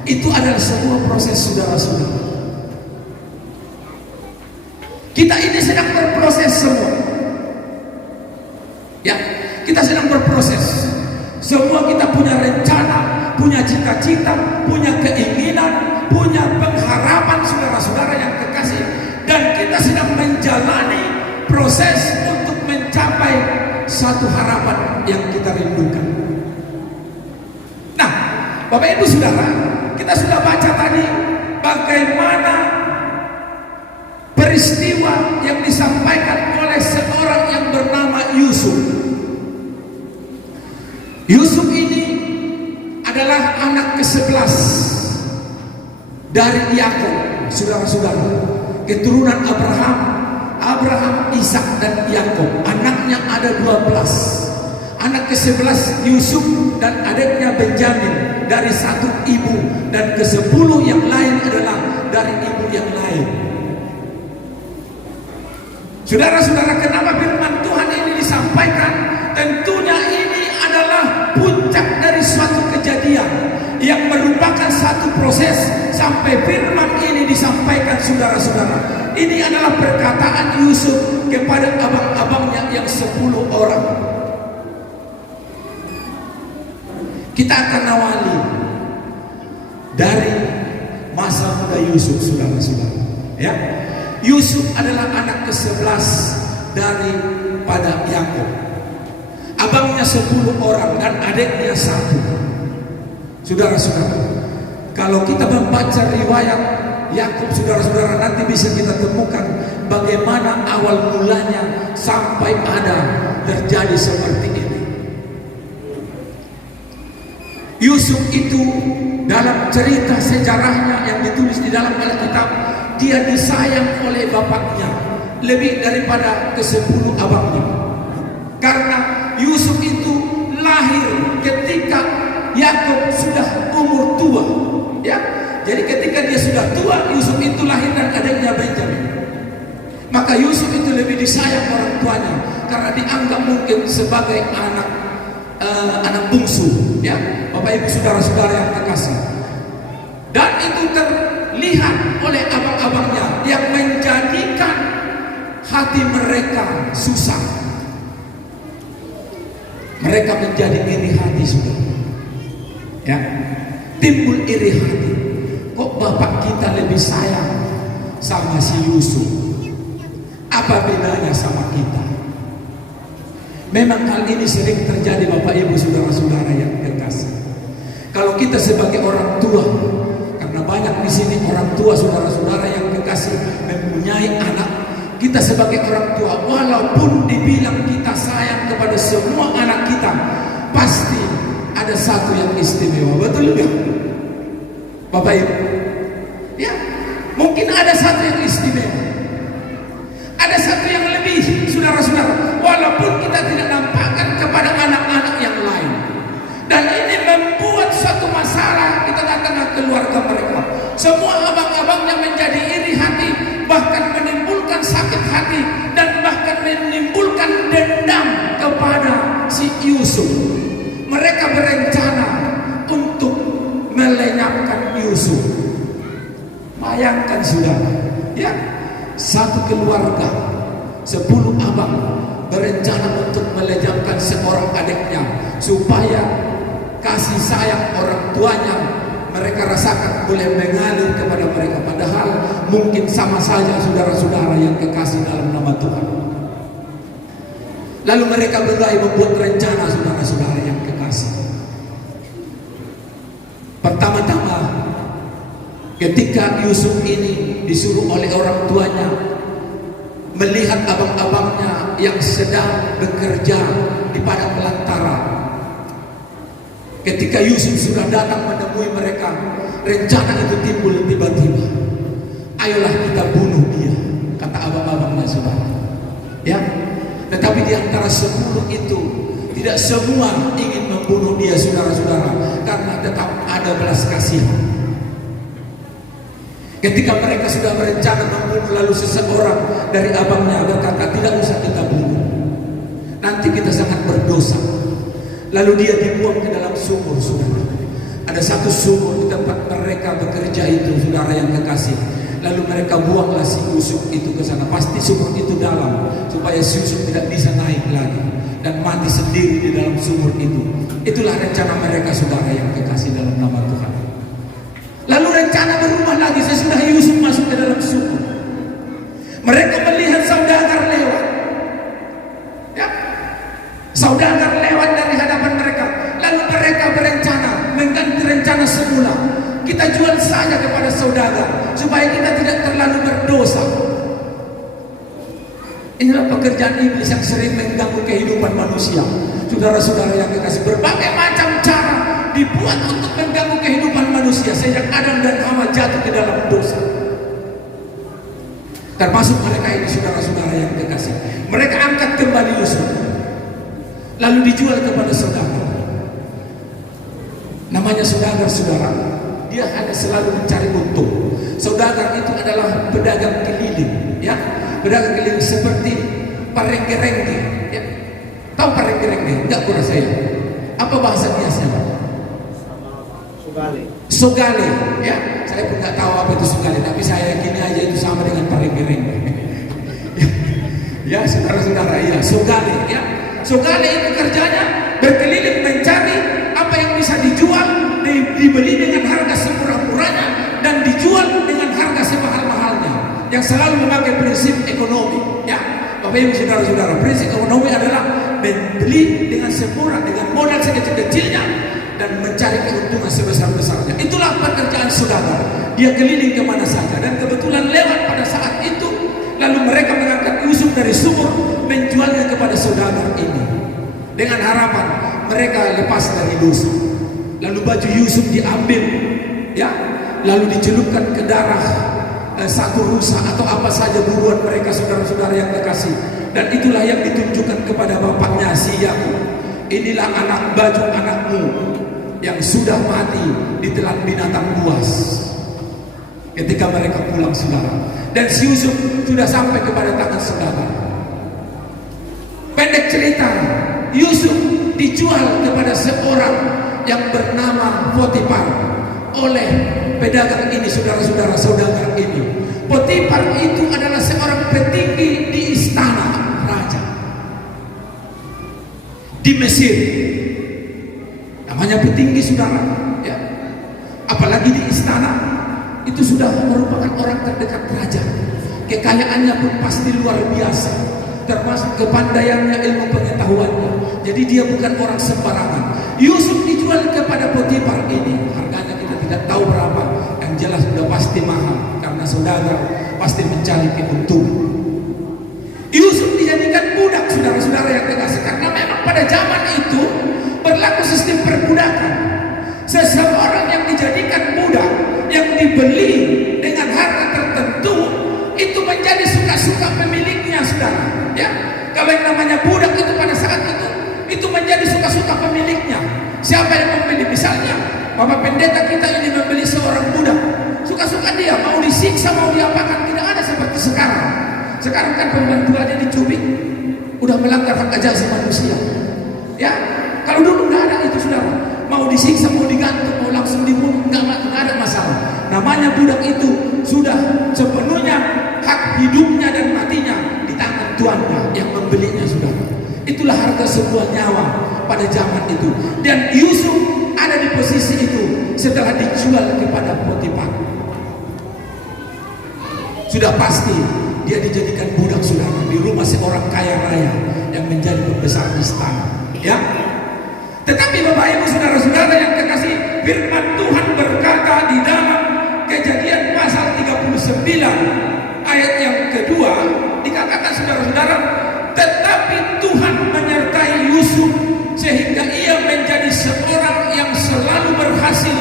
Itu adalah sebuah proses, saudara-saudara. Kita ini sedang berproses semua, ya, kita sedang berproses. Semua kita punya rencana, punya cita-cita, punya keinginan, punya pengharapan, saudara-saudara yang kekasih, dan kita sedang menjalani proses untuk mencapai satu harapan yang kita rindukan. Nah, Bapak Ibu Saudara, kita sudah baca tadi bagaimana peristiwa yang disampaikan oleh seorang yang bernama Yusuf. Yusuf ini adalah anak ke-11 dari Yakub, saudara-saudara, keturunan Abraham, Ishak dan Yakub. Anaknya ada 12. Anak ke-11 Yusuf dan adiknya Benjamin dari satu ibu, dan ke-10 yang lain adalah dari ibu yang lain. Saudara-saudara, kenapa firman Tuhan ini disampaikan? Tentunya ini adalah puncak dari suatu kejadian yang merupakan satu proses sampai firman ini disampaikan, saudara-saudara. Ini adalah perkataan Yusuf kepada abang-abangnya yang 10 orang. Kita akan awali dari masa muda Yusuf, saudara-saudara. Ya, Yusuf adalah anak ke-11 daripada Yakub. Abangnya 10 orang dan adiknya 1. Saudara-saudara, kalau kita membaca riwayat Yakub, saudara-saudara, nanti bisa kita temukan bagaimana awal mulanya sampai ada terjadi seperti ini. Yusuf itu dalam cerita sejarahnya yang ditulis di dalam Alkitab, dia disayang oleh bapaknya lebih daripada ke-10 abangnya. Karena Yusuf itu lahir ketika Yakub sudah umur tua, ya. Jadi ketika dia sudah tua, Yusuf itu lahir dan adiknya Benjamin. Maka Yusuf itu lebih disayang orang tuanya karena dianggap mungkin sebagai anak bungsu, ya. Bapak Ibu saudara-saudara yang terkasih. Dan itu terlihat oleh abang-abangnya yang menjadikan hati mereka susah. Mereka menjadi iri hati, saudara. Ya, timbul iri hati. Kok bapak kita lebih sayang sama si Yusuf? Apa bedanya sama kita? Memang hal ini sering terjadi, Bapak Ibu saudara-saudara yang terkasih. Kalau kita sebagai orang tua, karena banyak di sini orang tua saudara-saudara yang kekasih mempunyai anak, kita sebagai orang tua, walaupun dibilang kita sayang kepada semua anak kita, pasti ada satu yang istimewa, betul nggak, Bapak Ibu? Ya, mungkin ada satu yang istimewa, ada satu yang lebih, saudara-saudara, walaupun kita tidak nampakkan kepada anak-anak yang lain. Dan ini membuat suatu masalah di tengah-tengah keluarga mereka. Semua abang-abangnya menjadi iri hati, bahkan menimbulkan sakit hati, dan bahkan menimbulkan dendam kepada si Yusuf. Mereka berencana untuk melenyapkan Yusuf. Bayangkan saudara, ya, satu keluarga 10 abang berencana untuk melenyapkan seorang adiknya supaya kasih sayang orang tuanya mereka rasakan boleh mengalir kepada mereka, padahal mungkin sama saja saudara-saudara yang kekasih dalam nama Tuhan. Lalu mereka mulai membuat rencana, saudara-saudara yang kekasih. Pertama-tama, ketika Yusuf ini disuruh oleh orang tuanya melihat abang-abangnya yang sedang bekerja di padang belantara. Ketika Yusuf sudah datang menemui mereka, rencana itu timbul tiba-tiba. Ayolah kita bunuh dia, kata abang-abangnya, saudara. Ya, tetapi di antara 10 itu tidak semua ingin membunuh dia, saudara-saudara, karena tetap ada belas kasihan. Ketika mereka sudah berencana membunuh, lalu seseorang dari abangnya berkata, tidak usah kita bunuh, nanti kita sangat berdosa. Lalu dia dibuang ke dalam sumur, saudara. Ada satu sumur di tempat mereka bekerja itu, saudara yang kekasih. Lalu mereka buanglah si Yusuf itu ke sana. Pasti sumur itu dalam, supaya si Yusuf tidak bisa naik lagi dan mati sendiri di dalam sumur itu. Itulah rencana mereka, saudara yang kekasih dalam nama Tuhan. Lalu rencana berubah lagi sesudah Yusuf masuk ke dalam sumur. Mereka melihat saudagar lewat, ya, saudagar lewat dari hadapan mereka. Lalu mereka berencana mengganti rencana semula. Kita jual saja kepada saudagar supaya kita tidak terlalu berdosa. Inilah pekerjaan iblis yang sering mengganggu kehidupan manusia. Saudara-saudara yang kekasih, berbagai macam cara dibuat untuk mengganggu kehidupan manusia sejak Adam dan Hawa jatuh ke dalam dosa. Termasuk mereka ini, saudara-saudara yang kekasih. Mereka angkat kembali Yusuf, lalu dijual kepada saudagar. Namanya saudagar, saudara, dia hanya selalu mencari untung. Saudagar itu adalah pedagang keliling, ya, pedagang keliling seperti parengge-rengge, ya. Tahu parengge-rengge? Enggak, kurang saya. Apa bahasa biasanya? Sogale, ya. Saya pun nggak tahu apa itu sogale, tapi saya yakini aja itu sama dengan parengge-rengge. Ya, saudara-saudara, ya, sogale, ya. Sogale itu kerjanya berkeliling mencari apa yang bisa dijual, dibeli dengan harga semurah-murahnya dan dijual dengan harga semahal-mahalnya, yang selalu memakai prinsip ekonomi, ya. Bapak Ibu saudara-saudara, prinsip ekonomi adalah membeli dengan semurah, dengan modal sekecil-kecilnya, dan mencari keuntungan sebesar-besarnya. Itulah pekerjaan saudagar. Dia keliling kemana saja, dan kebetulan lewat pada saat itu, lalu mereka mengangkat Yusuf dari sumur, menjualnya kepada saudagar ini dengan harapan mereka lepas dari dosa. Lalu baju Yusuf diambil, ya, lalu dicelupkan ke darah satu rusa atau apa saja buruan mereka, saudara-saudara yang kekasih. Dan itulah yang ditunjukkan kepada bapaknya si Yakub. Inilah anak baju anakmu yang sudah mati ditelan binatang buas. Ketika mereka pulang, saudara, dan si Yusuf sudah sampai kepada tangan saudara. Pendek cerita, Yusuf dijual kepada seorang yang bernama Potifar oleh pedagang ini, saudara-saudara, saudagar ini. Potifar itu adalah seorang petinggi di istana raja di Mesir. Namanya petinggi, saudara, ya. Apalagi di istana, itu sudah merupakan orang terdekat raja. Kekayaannya pun pasti luar biasa, termasuk kepandaiannya, ilmu pengetahuannya. Jadi dia bukan orang sembarangan. Yusuf dijual kepada Potifar ini, harganya kita tidak tahu berapa, yang jelas sudah pasti mahal, karena saudara pasti mencari keuntungan. Yusuf dijadikan budak, saudara-saudara yang kekasih, karena memang pada zaman itu berlaku sistem perbudakan. Seseorang yang dijadikan budak, yang dibeli dengan harga tertentu, itu menjadi suka-suka pemiliknya, saudara. Ya, kalau yang namanya budak itu pada saat itu menjadi suka-suka pemiliknya. Siapa yang membeli? Misalnya, Bapak Pendeta kita ini membeli seorang budak, suka-suka dia, mau disiksa, mau diapakan, tidak ada seperti sekarang. Sekarang kan pembantu aja dicubit, udah melanggar hak asasi manusia. Ya, kalau dulu nggak ada itu, saudara. Mau disiksa, mau digantung, mau langsung dibunuh, nggak ada masalah. Namanya budak itu sudah sepenuhnya hak hidupnya dan matinya di tangan tuannya yang membelinya, saudara. Itulah harga sebuah nyawa pada zaman itu. Dan Yusuf ada di posisi itu setelah dijual kepada Potifar. Sudah pasti dia dijadikan budak, saudara, di rumah seorang kaya raya yang menjadi pembesar istana. Ya. Tetapi Bapak Ibu, saudara-saudara yang kekasih, firman Tuhan berkata di dalam Kejadian pasal 39 ayat yang kedua, dikatakan, saudara-saudara, tetapi Tuhan menyertai Yusuf sehingga ia menjadi seorang yang selalu berhasil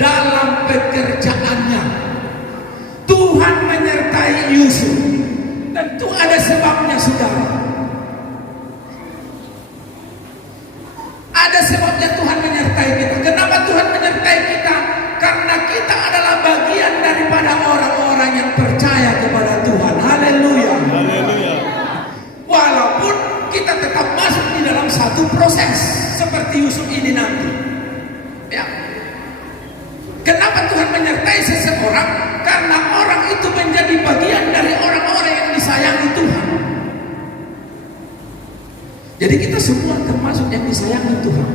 dalam pekerjaannya. Tuhan menyertai Yusuf. Tentu ada sebabnya, saudara. Ada sebabnya Tuhan menyertai kita. Kenapa Tuhan menyertai kita? Karena kita adalah bagian daripada orang-orang yang percaya kepada Tuhan. Haleluya. Haleluya. Walaupun kita tetap masuk di dalam satu proses seperti Yusuf ini nanti. Ya. Kenapa Tuhan menyertai seseorang? Karena orang itu menjadi bagian dari orang-orang yang disayangi Tuhan. Jadi kita semua termasuk yang disayangi Tuhan.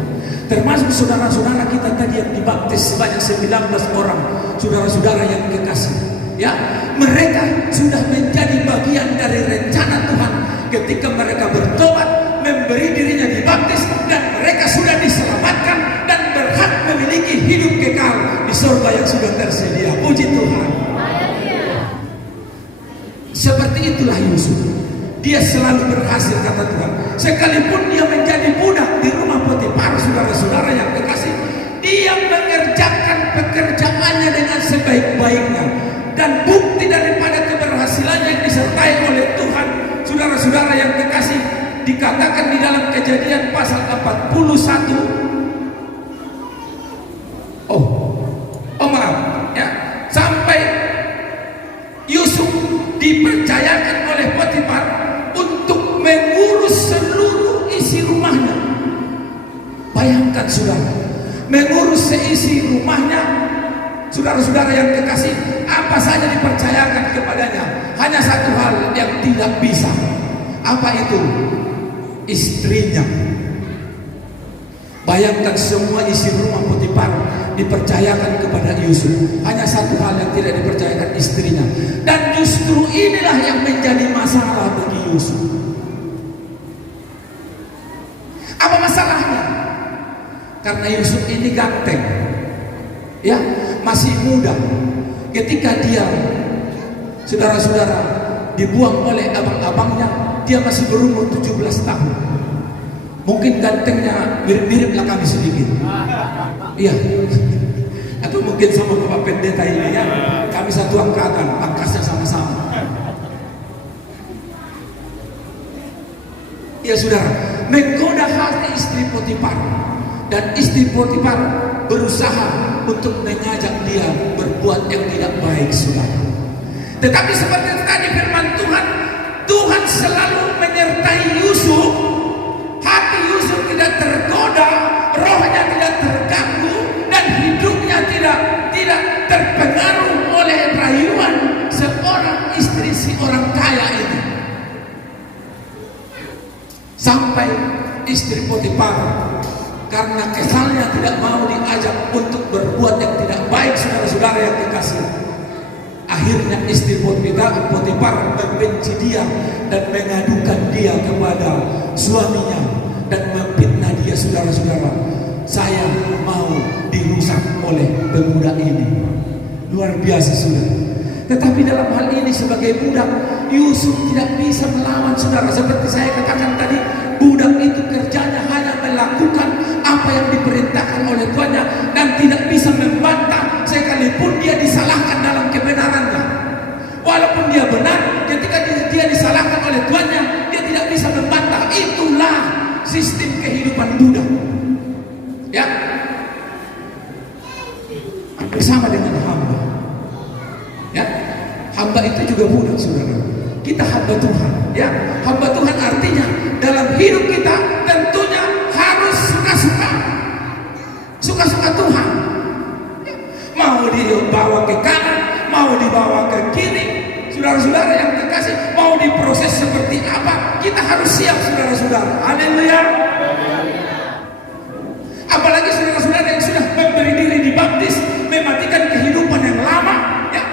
Termasuk saudara-saudara kita tadi yang dibaptis sebanyak 19 orang, saudara-saudara yang kekasih. Ya, mereka sudah menjadi bagian dari rencana Tuhan ketika mereka bertobat, memberi dirinya dibaptis, dan mereka sudah diselamatkan dan berhak memiliki hidup kekal di surga yang sudah tersedia. Puji Tuhan. Seperti itulah Yusuf. Dia selalu berhasil, kata Tuhan. Sekalipun dia menjadi budak di rumah Potifar, saudara-saudara yang kekasih, dia mengerjakan pekerjaannya dengan sebaik-baiknya. Dan bukti daripada keberhasilannya yang disertai oleh Tuhan, saudara-saudara yang kekasih, dikatakan di dalam Kejadian pasal 41. Sampai Yusuf dipercayakan oleh Potifar untuk mengurus seluruh isi rumahnya. Bayangkan, saudara, mengurus seisi rumahnya, saudara-saudara yang kekasih, apa saja dipercayakan kepadanya. Hanya satu hal yang tidak bisa. Apa itu? Istrinya. Bayangkan semua isi rumah Potifar dipercayakan kepada Yusuf. Hanya satu hal yang tidak dipercayakan, istrinya. Dan justru inilah yang menjadi masalah bagi Yusuf. Apa masalahnya? Karena Yusuf ini ganteng, ya, masih muda. Ketika dia, saudara-saudara, dibuang oleh abang-abangnya, dia masih berumur 17 tahun. Mungkin gantengnya mirip-mirip lah kami sedikit. Iya. Atau mungkin sama Bapak Pendeta ini, ya. Kami satu angkatan, pangkasnya sama-sama. Ya saudara, menggoda hati istri Potifar, dan istri Potifar berusaha untuk mengajak dia berbuat yang tidak baik, saudara. Tetapi seperti tadi firman Tuhan, Tuhan selalu menyertai Yusuf. Hati Yusuf tidak tergoda, rohnya tidak terganggu, dan hidupnya tidak terpengaruh oleh rayuan seorang istri si orang kaya ini. Sampai istri Potifar karena kesalnya tidak mau diajak untuk berbuat yang tidak baik, saudara-saudara yang dikasihi. Akhirnya istri Potifar membenci dia dan mengadukan dia kepada suaminya dan memfitnah dia, saudara-saudara. Saya mau dirusak oleh pemuda ini. Luar biasa, saudara. Tetapi dalam hal ini sebagai budak, Yusuf tidak bisa melawan, saudara. Seperti saya katakan tadi, budak itu kerjanya hanya melakukan apa yang diperintahkan oleh tuannya dan tidak bisa membantah, sekalipun dia disalahkan dalam kebenarannya. Walaupun dia benar, ketika dia disalahkan oleh tuannya, dia tidak bisa membantah. Itulah sistem kehidupan budak, ya. Bersama dengan hamba, ya. Hamba itu juga budak, saudara. Kita hamba Tuhan, ya. Hamba Tuhan artinya dalam hidup kita tentunya harus suka-suka Tuhan, ya. Mau dibawa ke kanan, mau dibawa ke kiri, saudara-saudara yang terkasih, mau diproses seperti apa, kita harus siap, saudara-saudara. Haleluya. Apalagi saudara-saudara yang sudah memberi diri dibaptis, mematikan kehidupan yang lama, ya.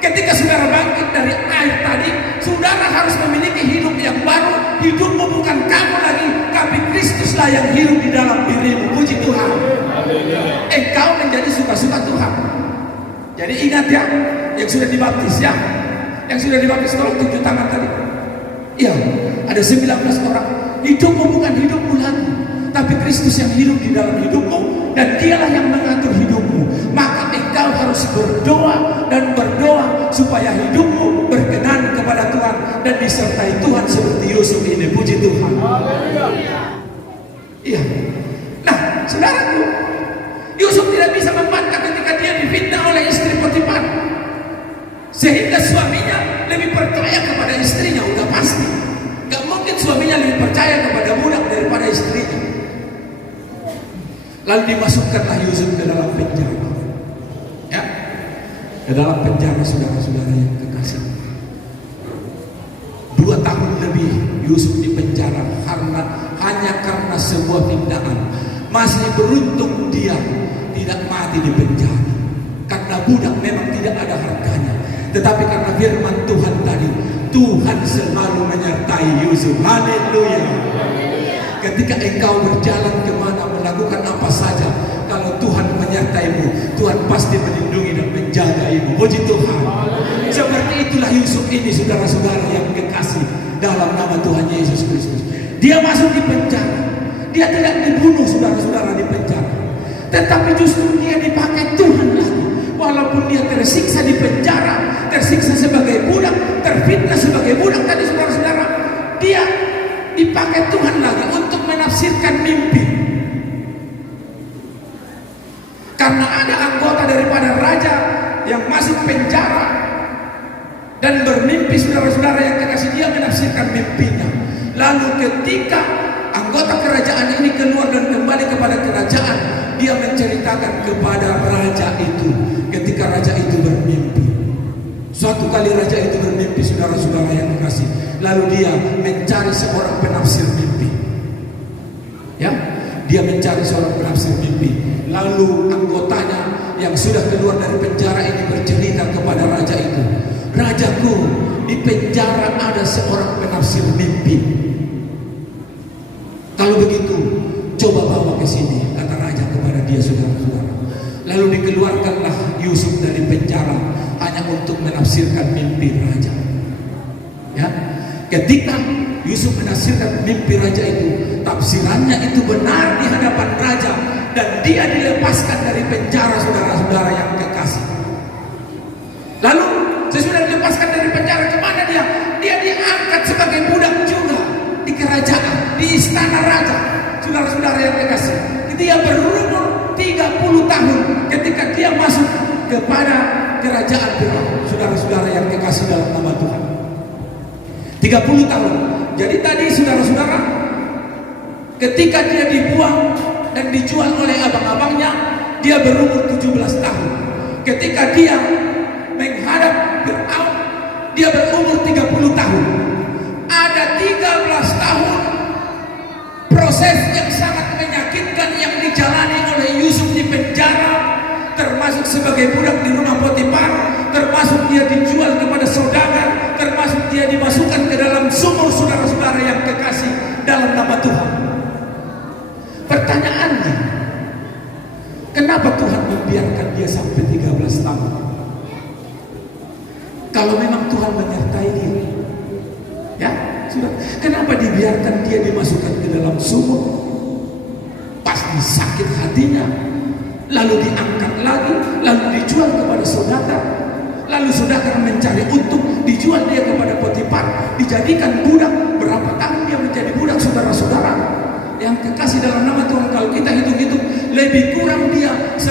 Ketika saudara bangkit dari air tadi, saudara harus memiliki hidup yang baru. Hidupmu bukan kamu lagi, tapi Kristuslah yang hidup di dalam dirimu. Puji Tuhan. Engkau menjadi suka-suka Tuhan. Jadi ingat, ya, yang sudah dibaptis, ya, yang sudah dibaptis, tolong tunjuk tangan tadi. Iya, ada 19 orang. Hidupmu bukan hidupmu lagi, tapi Kristus yang hidup di dalam hidupmu, dan dialah yang mengatur hidupmu. Maka engkau harus berdoa dan berdoa supaya hidupmu berkenan kepada Tuhan dan disertai Tuhan seperti Yusuf ini. Puji Tuhan. Iya. Nah, saudaraku, Yusuf tidak bisa membantah ketika dia difitnah oleh istri Potifar, sehingga suaminya lebih percaya kepada istrinya. Udah pasti, gak mungkin suaminya lebih percaya kepada budak daripada istrinya. Lalu dimasukkanlah Yusuf ke dalam penjara, ya, ke dalam penjara, saudara-saudara yang kekasih. 2 tahun lebih Yusuf di penjara hanya karena sebuah tindakan. Masih beruntung dia tidak mati di penjara, karena budak memang tidak ada harganya. Tetapi karena firman Tuhan tadi, Tuhan selalu menyertai Yusuf. Haleluya. Ketika engkau berjalan kemana, melakukan apa saja, kalau Tuhan menyertaimu, Tuhan pasti melindungi dan menjagaimu. Puji Tuhan. Seperti itulah Yusuf ini, saudara-saudara yang kekasih, dalam nama Tuhan Yesus Kristus. Dia masuk di penjara. Dia tidak dibunuh, saudara-saudara, di penjara, tetapi justru dia dipakai Tuhan lagi. Walaupun dia tersiksa di penjara, tersiksa sebagai budak, terfitnah sebagai budak tadi, saudara-saudara, dia dipakai Tuhan lagi untuk menafsirkan mimpi. Karena ada anggota daripada raja yang masuk penjara dan bermimpi, saudara-saudara yang kekasih, dia menafsirkan mimpinya. Lalu ketika anggota kerajaan ini keluar dan kembali kepada kerajaan, dia menceritakan kepada raja itu. Ketika raja itu bermimpi, suatu kali raja itu bermimpi, saudara-saudara yang kekasih, lalu dia mencari seorang penafsir mimpi, ya, dia mencari seorang penafsir mimpi. Lalu anggotanya yang sudah keluar dari penjara ini bercerita kepada raja itu, "Rajaku, di penjara ada seorang penafsir mimpi. Kalau begitu, coba bawa ke sini," kata raja kepada dia, saudara-saudara. Lalu dikeluarkanlah Yusuf dari penjara hanya untuk menafsirkan mimpi raja. Ya, ketika Yusuf menafsirkan mimpi raja itu, tafsirannya itu benar di hadapan raja, dan dia dilepaskan dari penjara, saudara-saudara yang kekasih. Lalu sesudah dilepaskan dari penjara, kemana dia? Dia diangkat sebagai budak juga di kerajaan, di istana raja, saudara-saudara yang kekasih. Dia berumur 30 tahun ketika dia masuk kepada kerajaan Firaun, saudara-saudara yang kekasih dalam nama Tuhan. 30 tahun. Jadi tadi saudara-saudara, ketika dia dibuang dan dijual oleh abang-abangnya, dia berumur 17 tahun. Ketika dia menghadap Firaun, dia berumur 30 tahun. Ada 13 tahun proses yang sangat menyakitkan yang dijalani oleh Yusuf di penjara, termasuk sebagai budak di rumah Potifar, termasuk dia dijual kepada saudagar, termasuk dia dimasukkan ke dalam sumur, saudara-saudara yang kekasih dalam nama Tuhan. Pertanyaannya, kenapa Tuhan membiarkan dia sampai 13 tahun? Kalau memang Tuhan menyertai dia, ya sudah, kenapa dibiarkan dia dimasukkan ke dalam sumur? Pasti sakit hatinya. Lalu diangkat lagi, lalu dijual kepada saudagar, lalu saudagar mencari untung, dijual dia kepada Potifar, dijadikan budak. Berapa tahun dia menjadi budak, saudara-saudara yang kekasih dalam nama Tuhan? Kalau kita hitung-hitung, lebih kurang dia 9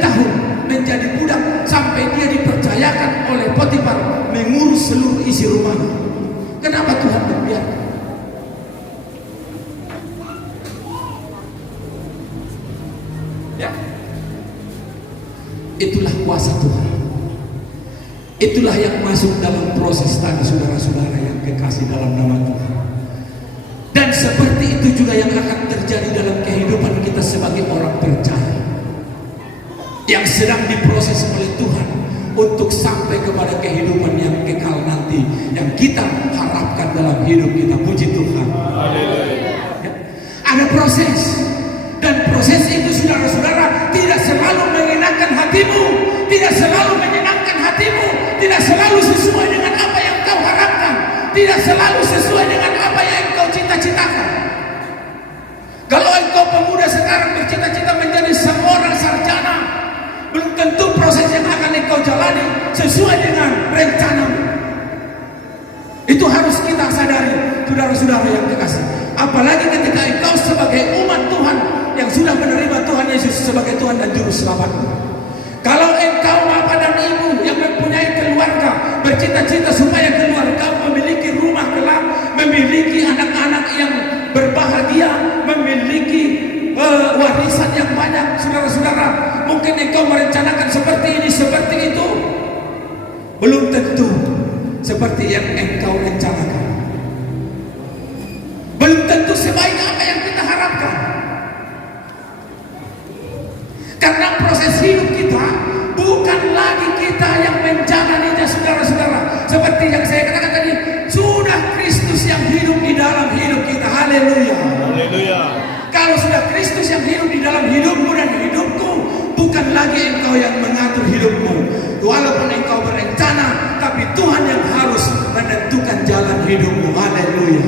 tahun menjadi budak, sampai dia dipercayakan oleh Potifar mengurus seluruh isi rumahnya. Kenapa Tuhan membiarkan? Ya, itulah kuasa Tuhan. Itulah yang masuk dalam proses tadi, saudara-saudara yang kekasih dalam nama Tuhan. Dan seperti itu juga yang akan terjadi dalam kehidupan kita sebagai orang percaya yang sedang diproses oleh Tuhan untuk sampai kepada kehidupan yang kekal nanti, yang kita harapkan dalam hidup kita. Puji Tuhan. Ya. Ada proses, dan proses itu, saudara-saudara, tidak selalu menyenangkan hatimu, tidak selalu menyenangkan hatimu, tidak selalu sesuai dengan apa yang kau harapkan, tidak selalu sesuai dengan apa yang kau cita-citakan. Kalau engkau pemuda sekarang bercita-cita menjadi seorang sarjana, belum tentu proses yang akan engkau jalani sesuai dengan rencanamu. Itu harus kita sadari, saudara-saudara yang kekasih. Apalagi ketika engkau sebagai umat Tuhan yang sudah menerima Tuhan Yesus sebagai Tuhan dan Juru Selamatmu. Kalau engkau bapak dan ibu yang mempunyai keluarga, bercita-cita supaya keluarga memiliki rumah kelak, memiliki anak-anak yang berbahagia, memiliki warisan yang banyak, saudara-saudara, mungkin engkau merencanakan seperti ini, seperti itu. Belum tentu seperti yang engkau rencanakan. Belum tentu sebaik apa yang kita harapkan. Karena proses hidup kita bukan lagi kita yang menjalaninya, saudara-saudara. Seperti yang saya katakan tadi, sudah Kristus yang hidup di dalam hidup kita. Haleluya. Haleluya. Kalau sudah Kristus yang hidup di dalam hidupmu dan hidupku, bukan lagi engkau yang mengatur hidupmu. Walaupun engkau berencana, tapi Tuhan yang harus menentukan jalan hidupmu. Haleluya.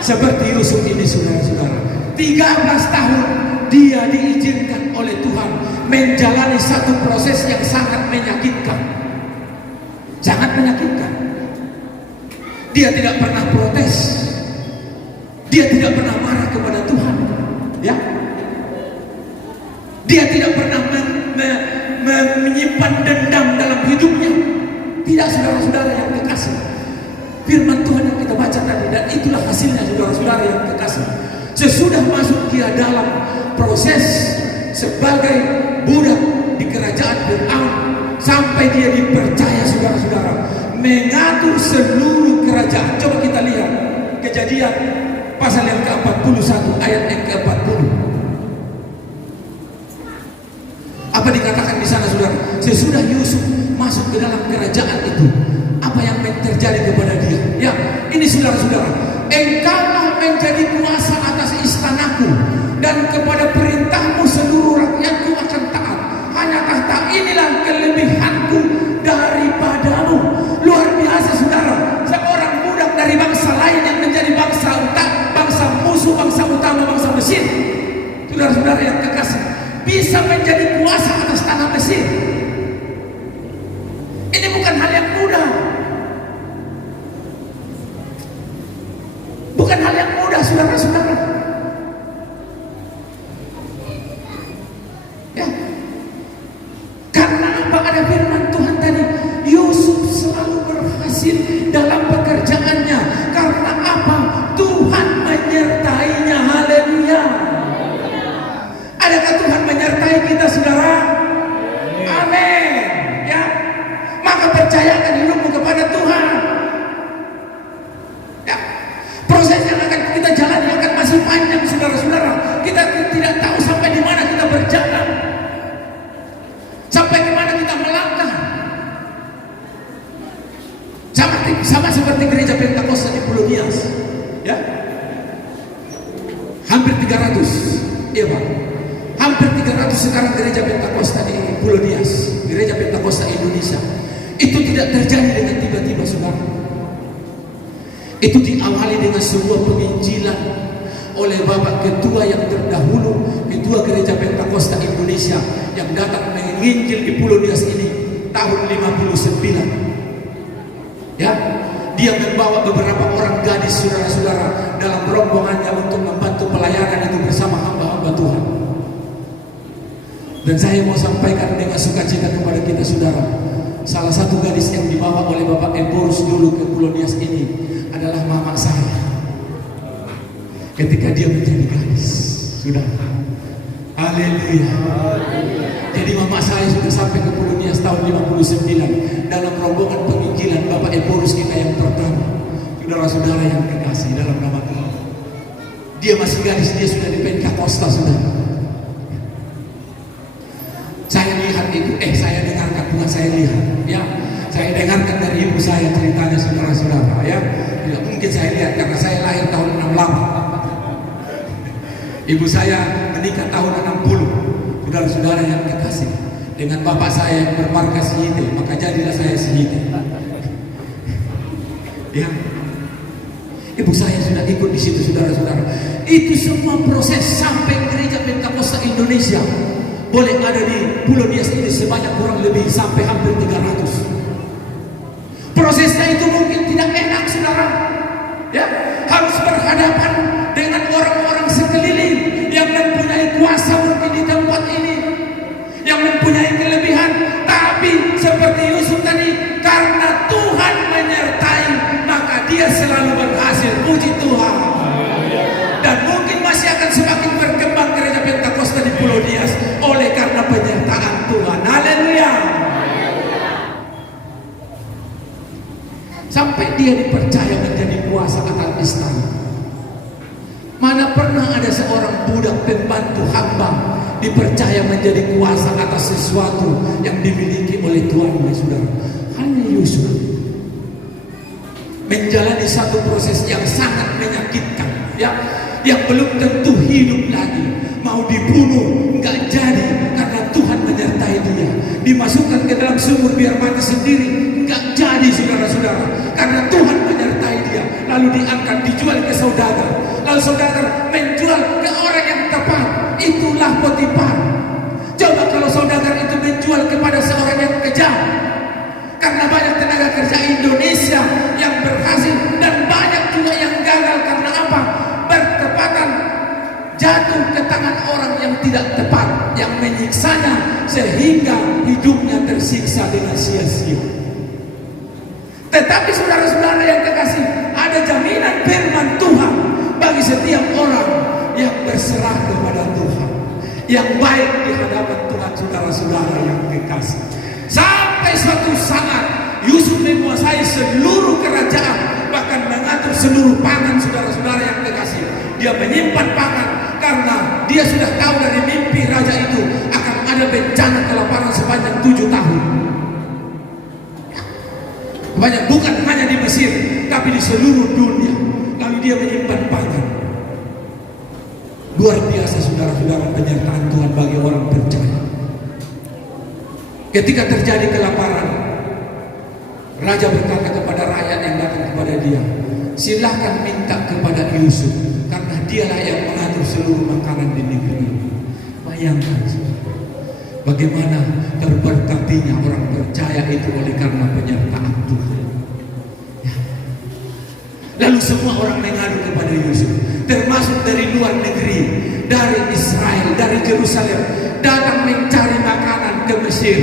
Seperti Yusuf ini, saudara-saudara, 13 tahun dia diizinkan oleh Tuhan menjalani satu proses yang sangat menyakitkan. Sangat menyakitkan. Dia tidak pernah protes. Dia tidak pernah marah kepada Tuhan. Ya. Dia tidak pernah menyimpan dendam dalam hidupnya. Tidak, saudara-saudara yang kekasih. Firman Tuhan yang kita baca tadi, dan itulah hasilnya, saudara-saudara yang kekasih. Sesudah masuk dia dalam proses sebagai budak di kerajaan Firaun, sampai dia dipercaya, saudara-saudara, mengatur seluruh kerajaan. Coba kita lihat Kejadian pasal yang ke-41 ayat yang ke-40. Apa dikatakan di sana, saudara? Sesudah Yusuf masuk ke dalam kerajaan itu, apa yang terjadi kepada dia? Ya, ini saudara-saudara, engkaulah menjadi kuasa atas istanaku, dan kepada perintahmu seluruh rakyatku akan taat. Hanya tahta inilah kelebihanku daripadamu. Luar biasa saudara, seorang budak dari bangsa lain yang menjadi bangsa musuh, bangsa utama, bangsa Mesir. Saudara-saudara yang kekasih, bisa menjadi kuasa atas tanah Mesir. Ini bukan hal yang mudah. Bukan hal yang mudah, saudara-saudara. Ya. Karena apa? Ada firman Tuhan tadi, Yusuf selalu berhasil dalam pekerjaannya. Karena apa? Tuhan menyertainya. Haleluya. Adakah Tuhan menyertai kita, saudara? Amin. Ya. Maka percayakan hidupmu kepada Tuhan. Ya. Proses yang akan kita jalani akan masih panjang, saudara-saudara. Kita tidak tahu sampai di mana kita berjalan, sampai di mana kita melangkah. Sama seperti gereja Pentakosta di Pulau Nias, ya. Hampir 300, iya Pak. Hampir 300 sekarang gereja Pentakosta di Pulau Nias, gereja Pentakosta Indonesia. Itu tidak terjadi dengan tiba-tiba, saudara. Itu diawali dengan sebuah penginjilan oleh Bapak Ketua yang terdahulu, Ketua Gereja Pentakosta Indonesia, yang datang menginjil di Pulau Nias ini tahun 59. Ya, dia membawa beberapa orang gadis, saudara-saudara, dalam rombongannya untuk membantu pelayanan itu bersama hamba-hamba Tuhan. Dan saya mau sampaikan dengan sukacita kepada kita, saudara, salah satu gadis yang dibawa oleh Bapak Eborus dulu ke Pulau Nias ini adalah mama saya. Ketika dia menjadi gadis, sudah. Haleluya. Jadi mama saya sudah sampai ke Pulau Nias tahun 59 dalam rombongan penginjilan Bapak Eborus kita yang pertama. Saudara-saudara yang kekasih dalam nama Tuhan, dia masih gadis, dia sudah di Pentakosta, saudara. Saya lihat itu, saya dengarkan, bukan saya lihat, ya. Saya dengarkan dari ibu saya ceritanya, saudara-saudara, ya. Tidak mungkin saya lihat karena saya lahir tahun 68. Ibu saya menikah tahun 60. Saudara-saudara yang kekasih, dengan bapak saya yang bermarkas Sihite, maka jadilah saya Sihite. Ya. Ibu saya sudah ikut di situ, saudara-saudara. Itu semua proses sampai gereja Pentakosta Indonesia boleh ada di Pulau Nias ini sebanyak kurang lebih sampai hampir 300. Prosesnya itu mungkin tidak enak, saudara. Ya, harus berhadapan dengan orang-orang sekeliling yang mempunyai kuasa mungkin di tempat ini, yang mempunyai kelebihan. Tapi seperti Yusuf tadi, karena Tuhan menyertai, maka dia selalu berhasil. Puji Tuhan. Dan mungkin masih akan semakin berkembang gereja Pentakosta di Pulau Nias oleh karena penyertaan Tuhan. Haleluya. Sampai dia dipercaya menjadi kuasa atas istana. Mana pernah ada seorang budak pembantu hamba dipercaya menjadi kuasa atas sesuatu yang dimiliki oleh tuannya, saudara. Hanya Yusuf menjalani satu proses yang sangat menyakitkan, ya, yang belum tentu hidup lagi. Mau dibunuh nggak jadi karena Tuhan menyertai dia. Dimasukkan ke dalam sumur biar mati sendiri, nggak jadi, saudara-saudara, karena Tuhan menyertai dia. Lalu diangkat, dijual ke saudagar. Lalu saudagar menjual ke orang yang tepat. Itulah Potifar. Coba kalau saudagar itu menjual kepada seorang yang kejam. Karena banyak tenaga kerja Indonesia yang berhasil dan banyak juga yang gagal. Karena apa? Bertepatan jatuh ke tangan orang yang tidak tepat, yang menyiksanya sehingga hidupnya tersiksa dengan sia-sia. Tetapi saudara-saudara yang kekasih, ada jaminan firman Tuhan bagi setiap orang yang berserah kepada Tuhan, yang baik di hadapan Tuhan, saudara-saudara yang kekasih. Sampai suatu saat Yusuf menguasai seluruh kerajaan, bahkan mengatur seluruh pangan, saudara-saudara yang kekasih. Dia menyimpan pangan karena dia sudah tahu dari mimpi raja itu akan ada bencana kelaparan sepanjang 7 tahun. Banyak, bukan hanya di Mesir, tapi di seluruh dunia. Lalu dia menyimpan pangan. Luar biasa, saudara-saudara penyertaan Tuhan bagi orang percaya. Ketika terjadi kelaparan, raja berkata kepada rakyat yang datang kepada dia, silahkan minta kepada Yusuf, karena dialah yang mengatur seluruh makanan di negeri ini. Bayangkan bagaimana terberkatinya orang percaya itu oleh karena penyertaan Tuhan. Ya. Lalu semua orang mengadu kepada Yusuf, termasuk dari luar negeri, dari Israel, dari Yerusalem, datang mencari makanan ke Mesir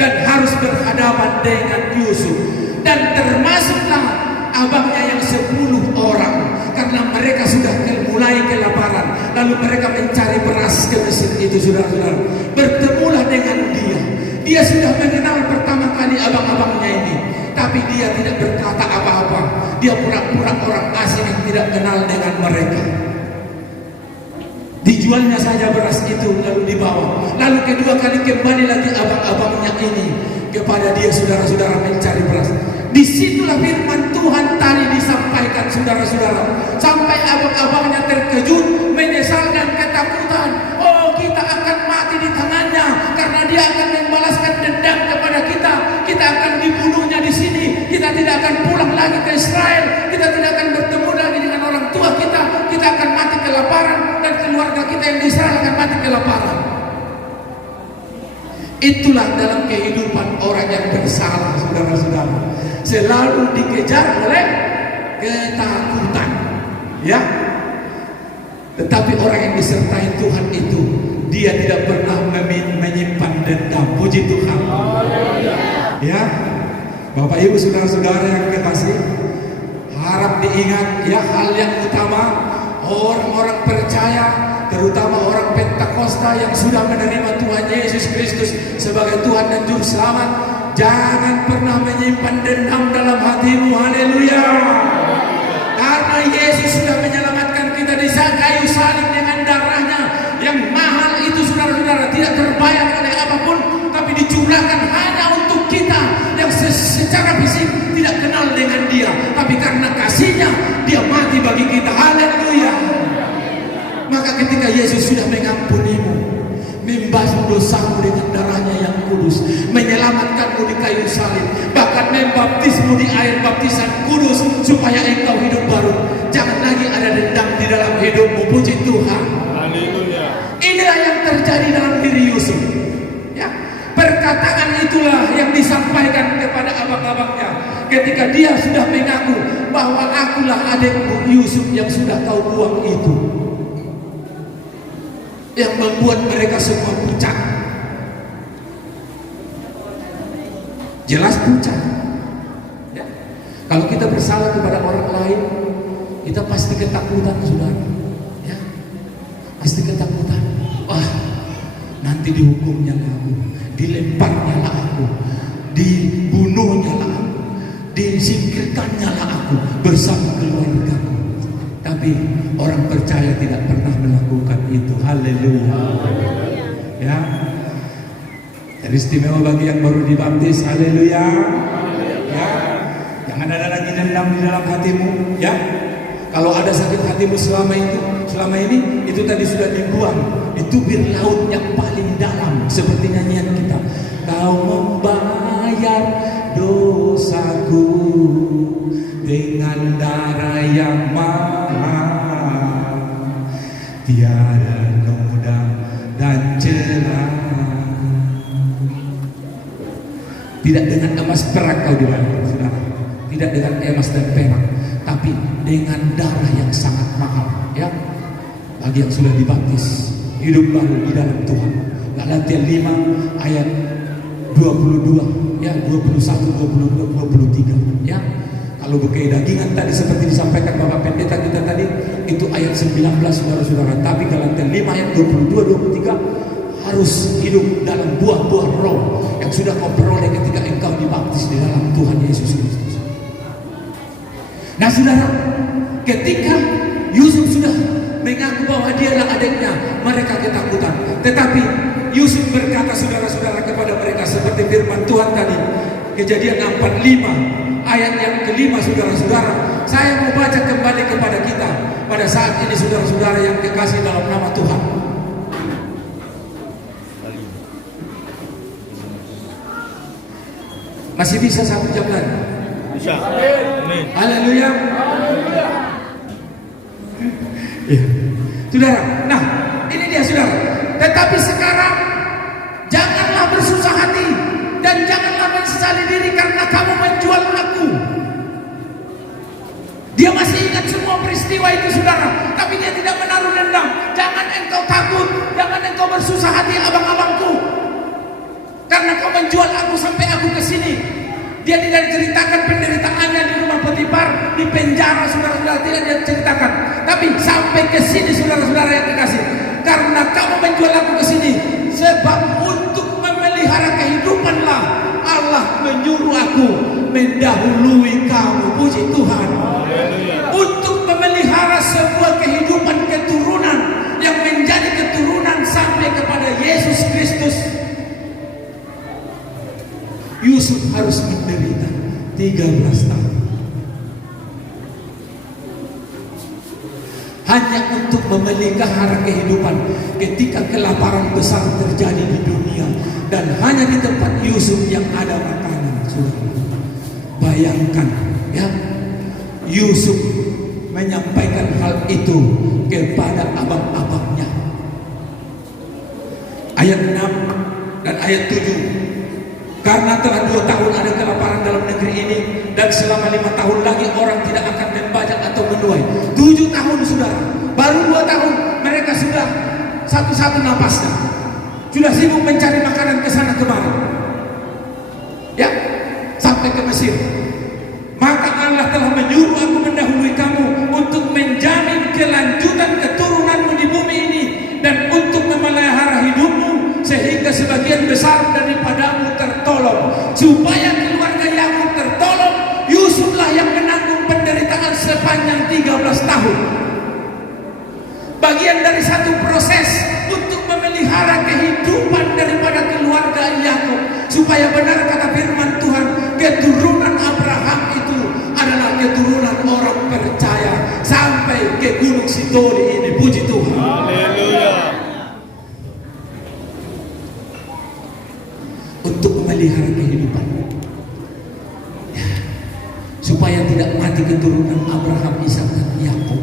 dan harus berhadapan dengan Yusuf. Dan termasuklah abangnya yang 10 orang, karena mereka sudah mulai kelaparan. Lalu mereka mencari beras ke Mesir itu, saudara-saudara. Bertemulah dengan dia. Dia sudah mengenal pertama kali abang-abangnya ini, tapi dia tidak berkata apa-apa. Dia pura-pura orang asing yang tidak kenal dengan mereka. Dijualnya saja beras itu lalu dibawa. Lalu kedua kali kembali lagi abang-abangnya ini kepada dia, saudara-saudara, mencari beras. Disitulah firman Tuhan tadi disampaikan, saudara-saudara, sampai abang-abangnya terkejut, menyesal dan ketakutan. Oh, kita akan mati di tangannya, karena dia akan membalaskan dendam kepada kita. Kita akan dibunuhnya di sini. Kita tidak akan pulang lagi ke Israel. Kita tidak akan bertemu lagi dengan orang tua kita. Kita akan mati kelaparan, dan keluarga kita yang di Israel akan mati kelaparan. Itulah dalam kehidupan orang yang bersalah, saudara-saudara, selalu dikejar oleh ketakutan, ya. Tetapi orang yang disertai Tuhan itu, dia tidak pernah menyimpan dendam. Puji Tuhan. Ya, Bapak Ibu, saudara-saudara yang kekasih, harap diingat ya, hal yang utama, orang-orang percaya, terutama orang Pentakosta yang sudah menerima Tuhan Yesus Kristus sebagai Tuhan dan Juru Selamat, jangan pernah menyimpan dendam dalam hatimu. Haleluya. Karena Yesus sudah menyelamatkan kita di kayu salib dengan darahnya yang mahal itu, saudara-saudara, tidak terbayar oleh apapun, tapi dicurahkan hanya untuk kita yang secara fisik tidak kenal dengan dia, tapi karena kasihnya dia mati bagi kita. Haleluya. Maka ketika Yesus sudah mengampunimu, membasuh dosamu dengan darahnya yang kudus, menyelamatkanmu di kayu salib, bahkan membaptismu di air baptisan kudus supaya engkau hidup baru, jangan lagi ada dendam di dalam hidupmu. Puji Tuhan. Haleluya. Inilah yang terjadi dalam diri Yusuf. Ya, perkataan itulah yang disampaikan kepada abang-abangnya ketika dia sudah mengaku bahwa akulah adikmu Yusuf yang sudah kau buang itu, yang membuat mereka semua pucat. Jelas pucat. Ya. Kalau kita bersalah kepada orang lain, kita pasti ketakutan, saudara. Ya. Pasti ketakutan. Wah, nanti dihukumnya lah aku, dilemparnya lah aku, dibunuhnya lah aku, disingkirkannya lah aku bersama keluargaku. Tapi orang percaya tidak pernah melakukan itu. Haleluya. Ya. Jadi istimewa bagi yang baru dibaptis. Haleluya. Ya. Jangan ada lagi dendam di dalam hatimu, ya. Kalau ada sakit hatimu selama ini itu tadi sudah dibuang di tubir laut yang paling dalam, seperti nyanyian kita. Kau membayar dosaku dengan darah yang mahal, tiada noda dan celah. Tidak dengan emas perak kau dibayar, saudara. Tidak dengan emas dan perak, tapi dengan darah yang sangat mahal, ya. Bagi yang sudah dibaptis, hidup baru di dalam Tuhan. Galatia 5 ayat 22, ya, 21, 22, 23, ya. Kalau kedagingan tadi seperti disampaikan Bapak Pendeta kita tadi, itu ayat 19, saudara-saudara. Tapi Galatia 5 ayat 22, 23 harus hidup dalam buah-buah roh yang sudah kau peroleh ketika engkau dibaptis di dalam Tuhan Yesus Kristus. Nah, saudara, ketika Yusuf sudah mengaku bahwa dia adalah adiknya, mereka ketakutan. Tetapi Yusuf berkata, saudara-saudara, kepada mereka seperti firman Tuhan tadi, Kejadian 45 ayat yang kelima, saudara-saudara, Saya mau baca kembali kepada kita pada saat ini, saudara-saudara yang kekasih dalam nama Tuhan. Masih bisa 1 jam lagi? Bisa. Amin. Haleluya. Ya. Saudara, nah ini dia saudara. Tetapi sekarang janganlah bersusah hati dan janganlah menyesali diri karena kamu menjual aku. Dia masih ingat semua peristiwa itu saudara, tapi dia tidak menaruh dendam. Jangan engkau takut, jangan engkau bersusah hati abang-abangku, karena kau menjual aku sampai aku ke sini. Dia tidak ceritakan penderitaannya di rumah Potifar, di penjara, saudara-saudara, tidak dia ceritakan. Tapi sampai ke sini saudara-saudara yang dikasih, karena kamu menjual aku ke sini, sebab untuk memelihara kehidupanlah Allah menyuruh aku mendahului kamu. Puji Tuhan. Untuk memelihara sebuah kehidupan keturunan yang menjadi keturunan sampai kepada Yesus Kristus, Yusuf harus menderita 13 tahun hanya untuk memelihara kehidupan ketika kelaparan besar terjadi di dunia, dan hanya di tempat Yusuf yang ada makanan. Bayangkan ya, Yusuf menyampaikan hal itu kepada abang-abangnya. Ayat 6 dan ayat 7. Karena telah 2 tahun ada kelaparan dalam negeri ini, dan selama 5 tahun lagi orang tidak akan membajak atau menuai. 7 tahun sudah, baru 2 tahun mereka sudah satu-satu napasnya, sudah sibuk mencari makanan ke sana kemari, ya, sampai ke Mesir. Maka Allah telah menyuruh aku mendahului kamu untuk menjamin kelanjutan keturunanmu di bumi ini, dan untuk memelihara hidupmu sehingga sebagian besar daripadamu tertolong, supaya keluarga Yakub tertolong. Yusuflah yang menanggung penderitaan sepanjang 13 tahun. Bagian dari satu proses untuk memelihara kehidupan daripada keluarga Yakub, supaya benar kata firman Tuhan, keturunan Abraham itu adalah keturunan orang percaya sampai ke Gunung Sidoni ini. Puji Tuhan. Haleluya. Untuk memelihara kehidupan, ya, supaya tidak mati keturunan Abraham, Ishak dan Yakub,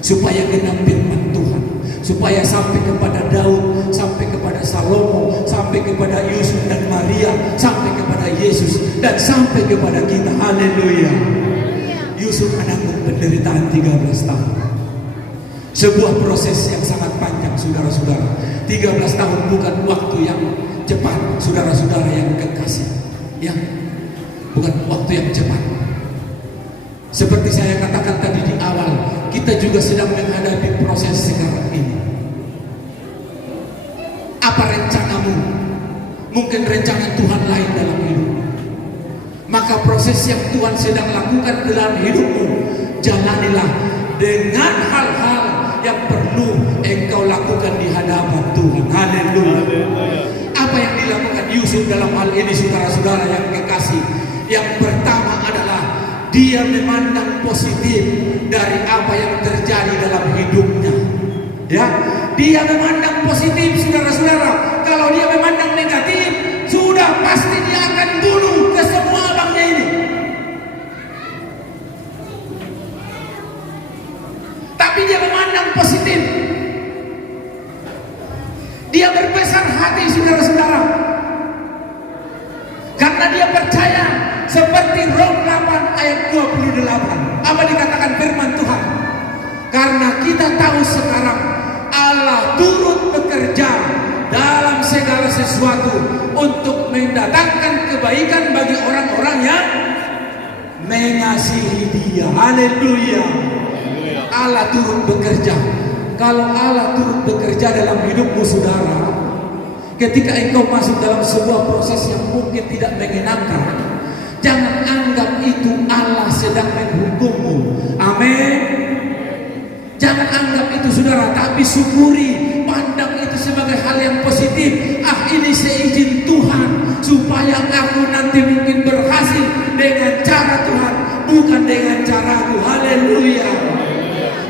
supaya genap firman Tuhan, supaya sampai kepada Daud, sampai kepada Salomo, sampai kepada Yusuf dan Maria, sampai kepada Yesus, dan sampai kepada kita. Haleluya. Yusuf menanggung penderitaan 13 tahun. Sebuah proses yang sangat panjang saudara-saudara. 13 tahun bukan waktu yang cepat, saudara-saudara yang kekasih, ya, bukan waktu yang cepat. Seperti saya katakan tadi di awal, kita juga sedang menghadapi proses sekarang ini. Apa rencanamu? Mungkin rencana Tuhan lain dalam hidup. Maka proses yang Tuhan sedang lakukan dalam hidupmu, jalanilah dengan hal-hal yang perlu engkau lakukan di hadapan Tuhan. Haleluya. Apa yang dilakukan Yusuf dalam hal ini saudara-saudara yang kekasih? Yang pertama adalah dia memandang positif dari apa yang terjadi dalam hidupnya. Ya, dia memandang positif saudara-saudara. Kalau dia memandang negatif, sudah pasti dia akan bunuh ke semua abangnya ini. Tapi dia memandang positif. Dia berbesar hati saudara-saudara, karena dia percaya seperti Rom 8 ayat 28. Apa dikatakan firman Tuhan? Karena kita tahu sekarang Allah turut bekerja dalam segala sesuatu untuk mendatangkan kebaikan bagi orang-orang yang mengasihi Dia. Haleluya. Allah turut bekerja. Kalau Allah turut bekerja dalam hidupmu saudara, ketika engkau masuk dalam sebuah proses yang mungkin tidak menyenangkan, jangan anggap itu Allah sedang menghukummu. Amin. Jangan anggap itu saudara, tapi syukuri, pandang itu sebagai hal yang positif. Ini seizin Tuhan, supaya aku nanti mungkin berhasil dengan cara Tuhan, bukan dengan cara ragu. Haleluya.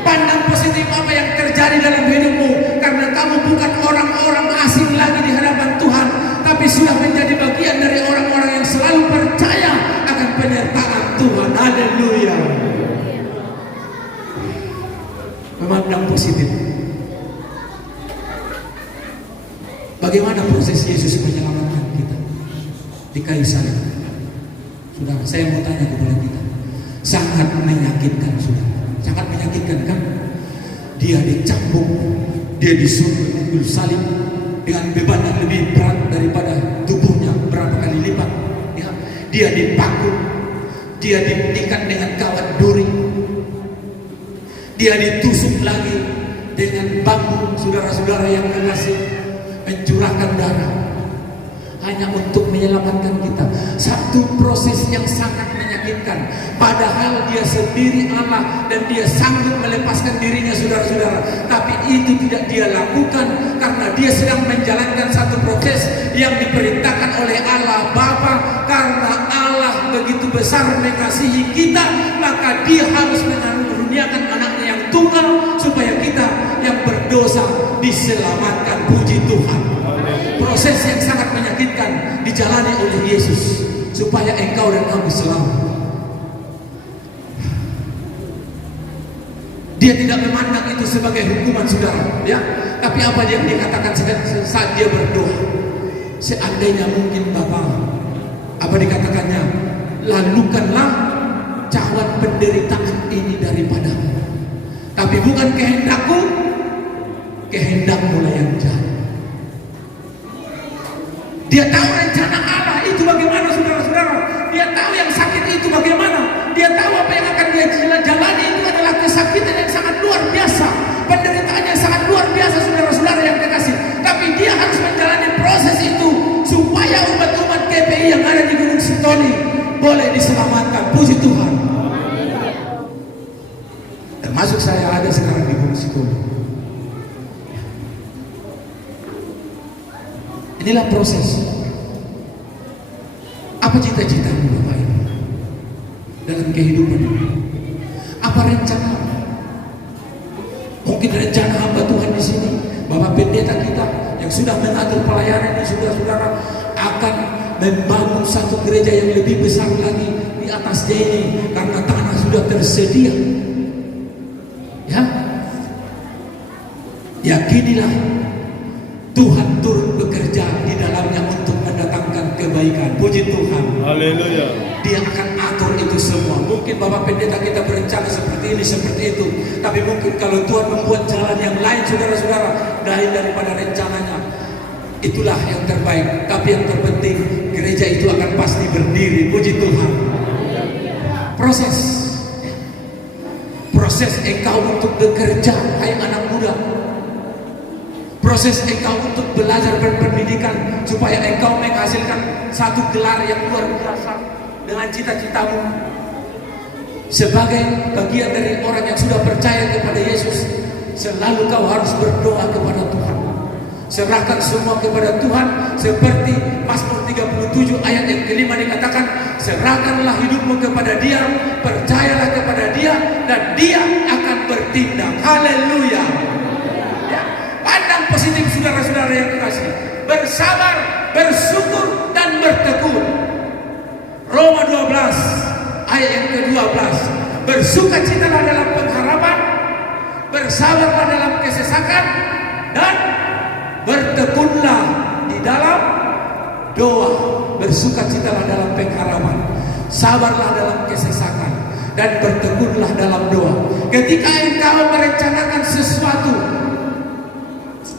Pandang positif apa yang terjadi dalam hidupmu, karena kamu bukan orang-orang asing lagi di hadapan Tuhan, tapi sudah menjadi bagian dari orang-orang yang selalu percaya akan penyertaan Tuhan. Haleluya. Memandang positif. Bagaimana proses Yesus menyelamatkan kita di kayu salib? Saudara, saya mau tanya kepada kita. Sangat menyakitkan, saudara. Sangat menyakitkan kan? Dia dicambuk, dia disuruh memikul salib dengan beban yang lebih berat daripada tubuhnya berapa kali lipat. Ya. Dia dipaku, dia diikat dengan kawat duri, dia ditusuk lagi dengan bambu. Saudara-saudara yang kekasih, mencurahkan darah hanya untuk menyelamatkan kita. Satu proses yang sangat menyakitkan, padahal dia sendiri Allah dan dia sanggup melepaskan dirinya, saudara-saudara. Tapi itu tidak dia lakukan karena dia sedang menjalankan satu proses yang diperintahkan oleh Allah Bapa. Karena Allah begitu besar mengasihi kita, maka dia harus mengaruniakan anaknya yang tunggal supaya kita yang berdosa diselamatkan. Puji Tuhan. Proses yang sangat menyakitkan dijalani oleh Yesus supaya engkau dan kami selamat. Dia tidak memandang itu sebagai hukuman, saudara, ya. Tapi apa yang dikatakan saat dia berdoa? Seandainya mungkin Bapa, apa dikatakannya? Lalukanlah cawan penderitaan ini daripadamu. Tapi bukan kehendakku, kehendakmu lah yang jadi. Dia tahu rencana Allah itu bagaimana, saudara-saudara. Dia tahu yang sakit itu bagaimana. Dia tahu apa yang akan dia jalani itu adalah kesakitan yang sangat luar biasa, penderitaan yang sangat luar biasa, saudara-saudara yang kekasih. Tapi dia harus menjalani proses itu supaya umat-umat GPI yang ada di Gunung Sitoli boleh diselamatkan. Puji Tuhan. Termasuk saya ada sekarang di Gunung Sitoli. Inilah proses. Apa cita-citamu Bapak Ibu dalam kehidupan ini? Apa rencana? Mungkin rencana hamba Tuhan di sini, Bapak Pendeta kita yang sudah mengatur pelayanan ini, saudara-saudara, akan membangun satu gereja yang lebih besar lagi di atasnya ini karena tanah sudah tersedia. Ya, yakinilah Tuhan turut bekerja di dalamnya untuk mendatangkan kebaikan. Puji Tuhan. Haleluya. Dia akan atur itu semua. Mungkin Bapak Pendeta kita berencana seperti ini, seperti itu. Tapi mungkin kalau Tuhan membuat jalan yang lain, saudara-saudara, daripada rencananya, itulah yang terbaik. Tapi yang terpenting, gereja itu akan pasti berdiri. Puji Tuhan. Proses. Proses engkau untuk bekerja, hai anak muda. Proses engkau untuk belajar berpendidikan supaya engkau menghasilkan satu gelar yang luar biasa dengan cita-citamu. Sebagai bagian dari orang yang sudah percaya kepada Yesus, selalu kau harus berdoa kepada Tuhan. Serahkan semua kepada Tuhan, seperti Mazmur 37 ayat yang kelima dikatakan, serahkanlah hidupmu kepada Dia, percayalah kepada Dia, dan Dia akan bertindak. Haleluya. Pandang positif, saudara-saudara yang kekasih. Bersabar, bersyukur, dan bertekun. Roma 12 ayat yang ke-12. Bersukacitalah dalam pengharapan, bersabarlah dalam kesesakan, dan bertekunlah di dalam doa. Bersukacitalah dalam pengharapan, sabarlah dalam kesesakan, dan bertekunlah dalam doa. Ketika engkau merencanakan sesuatu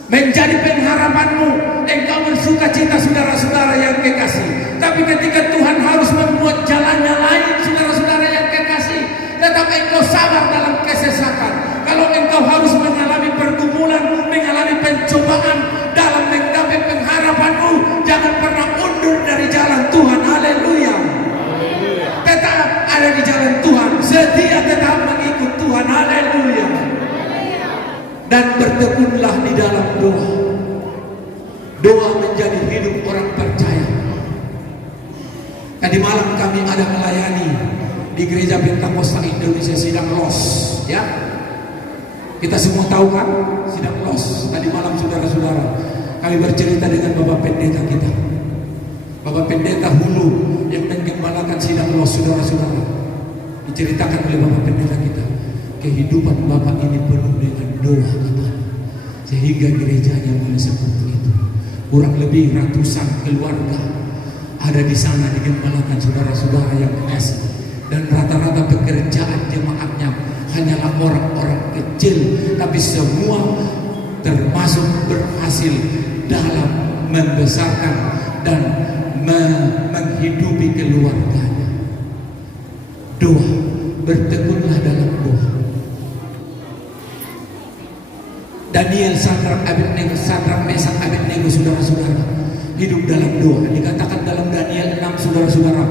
menjadi pengharapanmu, engkau bersukacita, saudara-saudara yang kekasih. Tapi ketika Tuhan harus membuat jalannya lain, saudara-saudara yang kekasih, tetap engkau sabar dalam kesesakan. Kalau engkau harus mengalami pergumulan, mengalami pencobaan dalam menggapai pengharapanmu, jangan pernah undur dari jalan Tuhan. Haleluya. Tetap ada di jalan Tuhan, setia tetap mengikut Tuhan. Haleluya. Dan bertekunlah di dalam doa. Doa menjadi hidup orang percaya. Tadi malam kami ada melayani di gereja Pentakosta Indonesia sidang los, ya. Kita semua tahu kan sidang los. Tadi malam saudara-saudara kami bercerita dengan Bapak Pendeta kita, Bapak Pendeta Hulu yang menggembalakan sidang los, saudara-saudara. Diceritakan oleh Bapak Pendeta kita, kehidupan Bapak ini penuh dengan doa katanya, sehingga gerejanya mulai seperti itu. Kurang lebih ratusan keluarga ada di sana digembalakan, saudara-saudara yang kekasih. Dan rata-rata pekerjaan jemaatnya hanyalah orang-orang kecil, tapi semua termasuk berhasil dalam membesarkan dan menghidupi keluarganya. Doa, bertekunlah dalam doa. Daniel, Sadrak, Abednego, Sadrak, Mesak, Abednego, saudara-saudara, hidup dalam doa. Dikatakan dalam Daniel 6, saudara-saudara,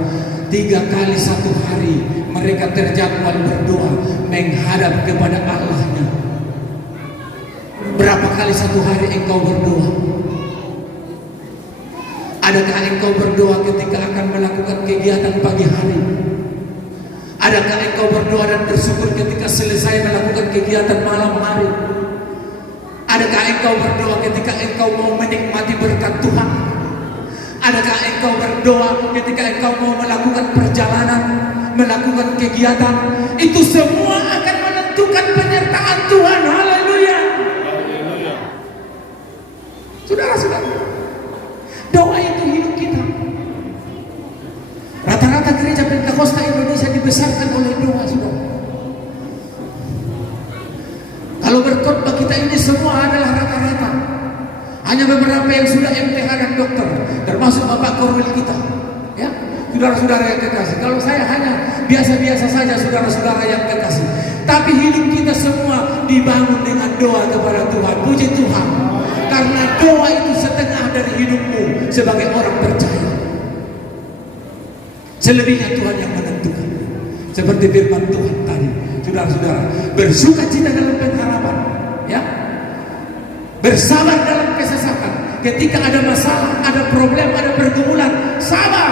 3 kali 1 hari mereka terjadwal berdoa menghadap kepada Allahnya. Berapa kali 1 hari engkau berdoa? Adakah engkau berdoa ketika akan melakukan kegiatan pagi hari? Adakah engkau berdoa dan bersyukur ketika selesai melakukan kegiatan malam hari? Adakah engkau berdoa ketika engkau mau menikmati berkat Tuhan? Adakah engkau berdoa ketika engkau mau melakukan perjalanan, melakukan kegiatan? Itu semua akan menentukan penyertaan Tuhan. Haleluya. Saudara-saudara, doa itu hidup kita. Rata-rata gereja Pentakosta Indonesia dibesarkan oleh doa, saudara. Kalau berkhotbah kita ini semua adalah rata-rata. Hanya beberapa yang sudah MTH dan dokter, termasuk Bapak Korwil kita, ya, saudara-saudara yang kekasih. Kalau saya hanya biasa-biasa saja, saudara-saudara yang kekasih. Tapi hidup kita semua dibangun dengan doa kepada Tuhan. Puji Tuhan, karena doa itu setengah dari hidupmu sebagai orang percaya. Selebihnya Tuhan yang menentukan. Seperti firman Tuhan tadi, saudara-saudara, bersukacita dalam pengharapan, ya, bersabar dalam kesesakan. Ketika ada masalah, ada problem, ada pergumulan, sabar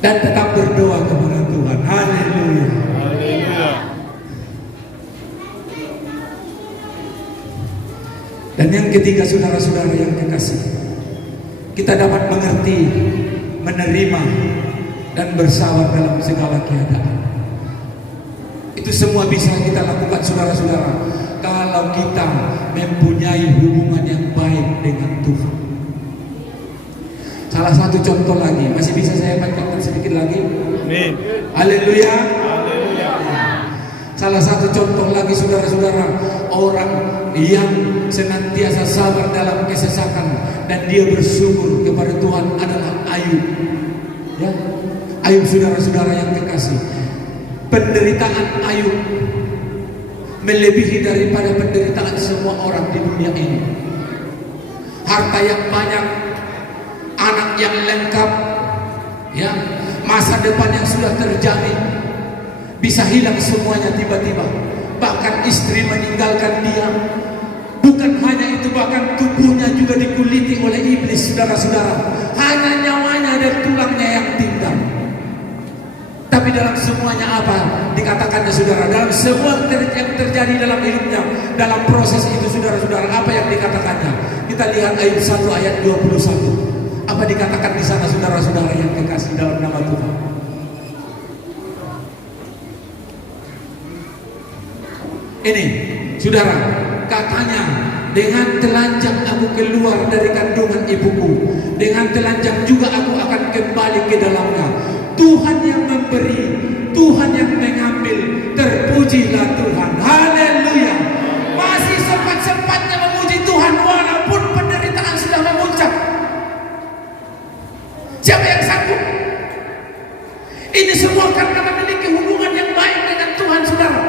dan tetap berdoa kepada Tuhan. Haleluya. Dan yang ketiga, saudara-saudara yang kekasih, kita dapat mengerti, menerima, dan bersabar dalam segala keadaan. Itu semua bisa kita lakukan, saudara-saudara, kalau kita mempunyai hubungan yang baik dengan Tuhan. Salah satu contoh lagi, masih bisa saya panjangkan sedikit lagi? Amin. Haleluya. Haleluya. Salah satu contoh lagi, saudara-saudara, orang yang senantiasa sabar dalam kesesakan dan dia bersyukur kepada Tuhan adalah Ayub. Ya, Ayub, saudara-saudara yang kekasih, penderitaan Ayub melebihi daripada penderitaan semua orang di dunia ini. Harta yang banyak, anak yang lengkap, ya, masa depan yang sudah terjamin, bisa hilang semuanya tiba-tiba. Bahkan istri meninggalkan dia. Bukan hanya itu, bahkan tubuhnya juga dikuliti oleh iblis, saudara-saudara. Hanya nyawanya dan tulangnya yang tinggal. Tapi dalam semuanya apa dikatakannya, saudara? Dalam semua yang terjadi dalam hidupnya, dalam proses itu, saudara-saudara, apa yang dikatakannya? Kita lihat Ayub 1 ayat 21. Apa dikatakan di sana, saudara-saudara yang kekasih dalam nama Tuhan? Ini, saudara, katanya, dengan telanjang aku keluar dari kandungan ibuku, dengan telanjang juga aku akan kembali ke dalamnya. Tuhan yang memberi, Tuhan yang mengambil, terpujilah Tuhan. Haleluya. Masih sempat-sempatnya memuji Tuhan walaupun penderitaan sudah memuncak. Siapa yang sanggup? Ini semua karena memiliki hubungan yang baik dengan Tuhan, saudara.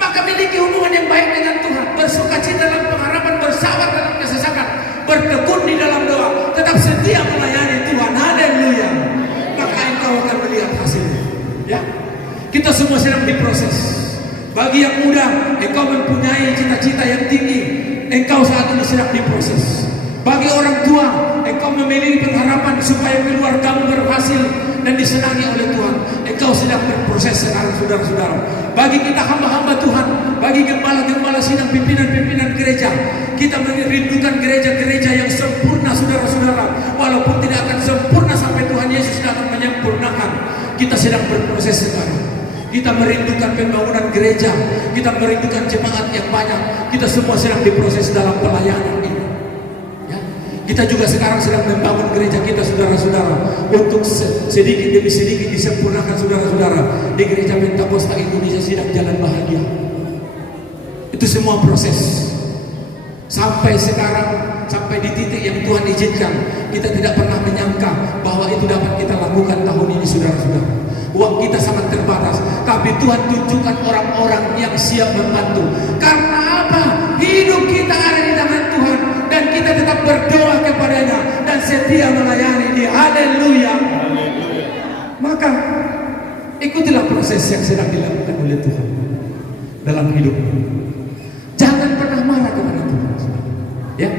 Maka miliki hubungan yang baik dengan Tuhan, bersukacita dalam pengharapan, bersabar dalam kesesakan, bertekun di dalam doa, tetap setia melayani Tuhan. Haleluya. Maka engkau akan melihat hasilnya. Ya, kita semua sedang diproses. Bagi yang muda, engkau mempunyai cita-cita yang tinggi, engkau saat ini sedang diproses. Bagi orang tua, engkau engkau memiliki pengharapan supaya keluargamu berhasil dan disenangi oleh Tuhan, engkau sedang berproses sekarang, saudara-saudara. Bagi kita hamba-hamba Tuhan, bagi gembala-gembala sidang, pimpinan-pimpinan gereja, kita merindukan gereja-gereja yang sempurna, saudara-saudara. Walaupun tidak akan sempurna sampai Tuhan Yesus datang menyempurnakan, kita sedang berproses sekarang. Kita merindukan pembangunan gereja, kita merindukan jemaat yang banyak. Kita semua sedang diproses dalam pelayanan ini. Ya. Kita juga sekarang sedang membangun gereja kita, saudara-saudara, untuk sedikit demi sedikit disempurnakan, saudara-saudara, di Gereja Pentakosta Indonesia Sidang Jalan Bahagia. Itu semua proses. Sampai sekarang, sampai di titik yang Tuhan izinkan, kita tidak pernah menyangka bahwa itu dapat kita lakukan tahun ini, saudara-saudara. Uang kita sangat terbatas, tapi Tuhan tunjukkan orang-orang yang siap membantu. Karena apa? Hidup kita ada di tangan Tuhan, dan kita tetap berdoa kepadanya dan setia melayani Dia. Haleluya. Maka ikutilah proses yang sedang dilakukan oleh Tuhan dalam hidup. Jangan pernah marah kepada Tuhan. Ya,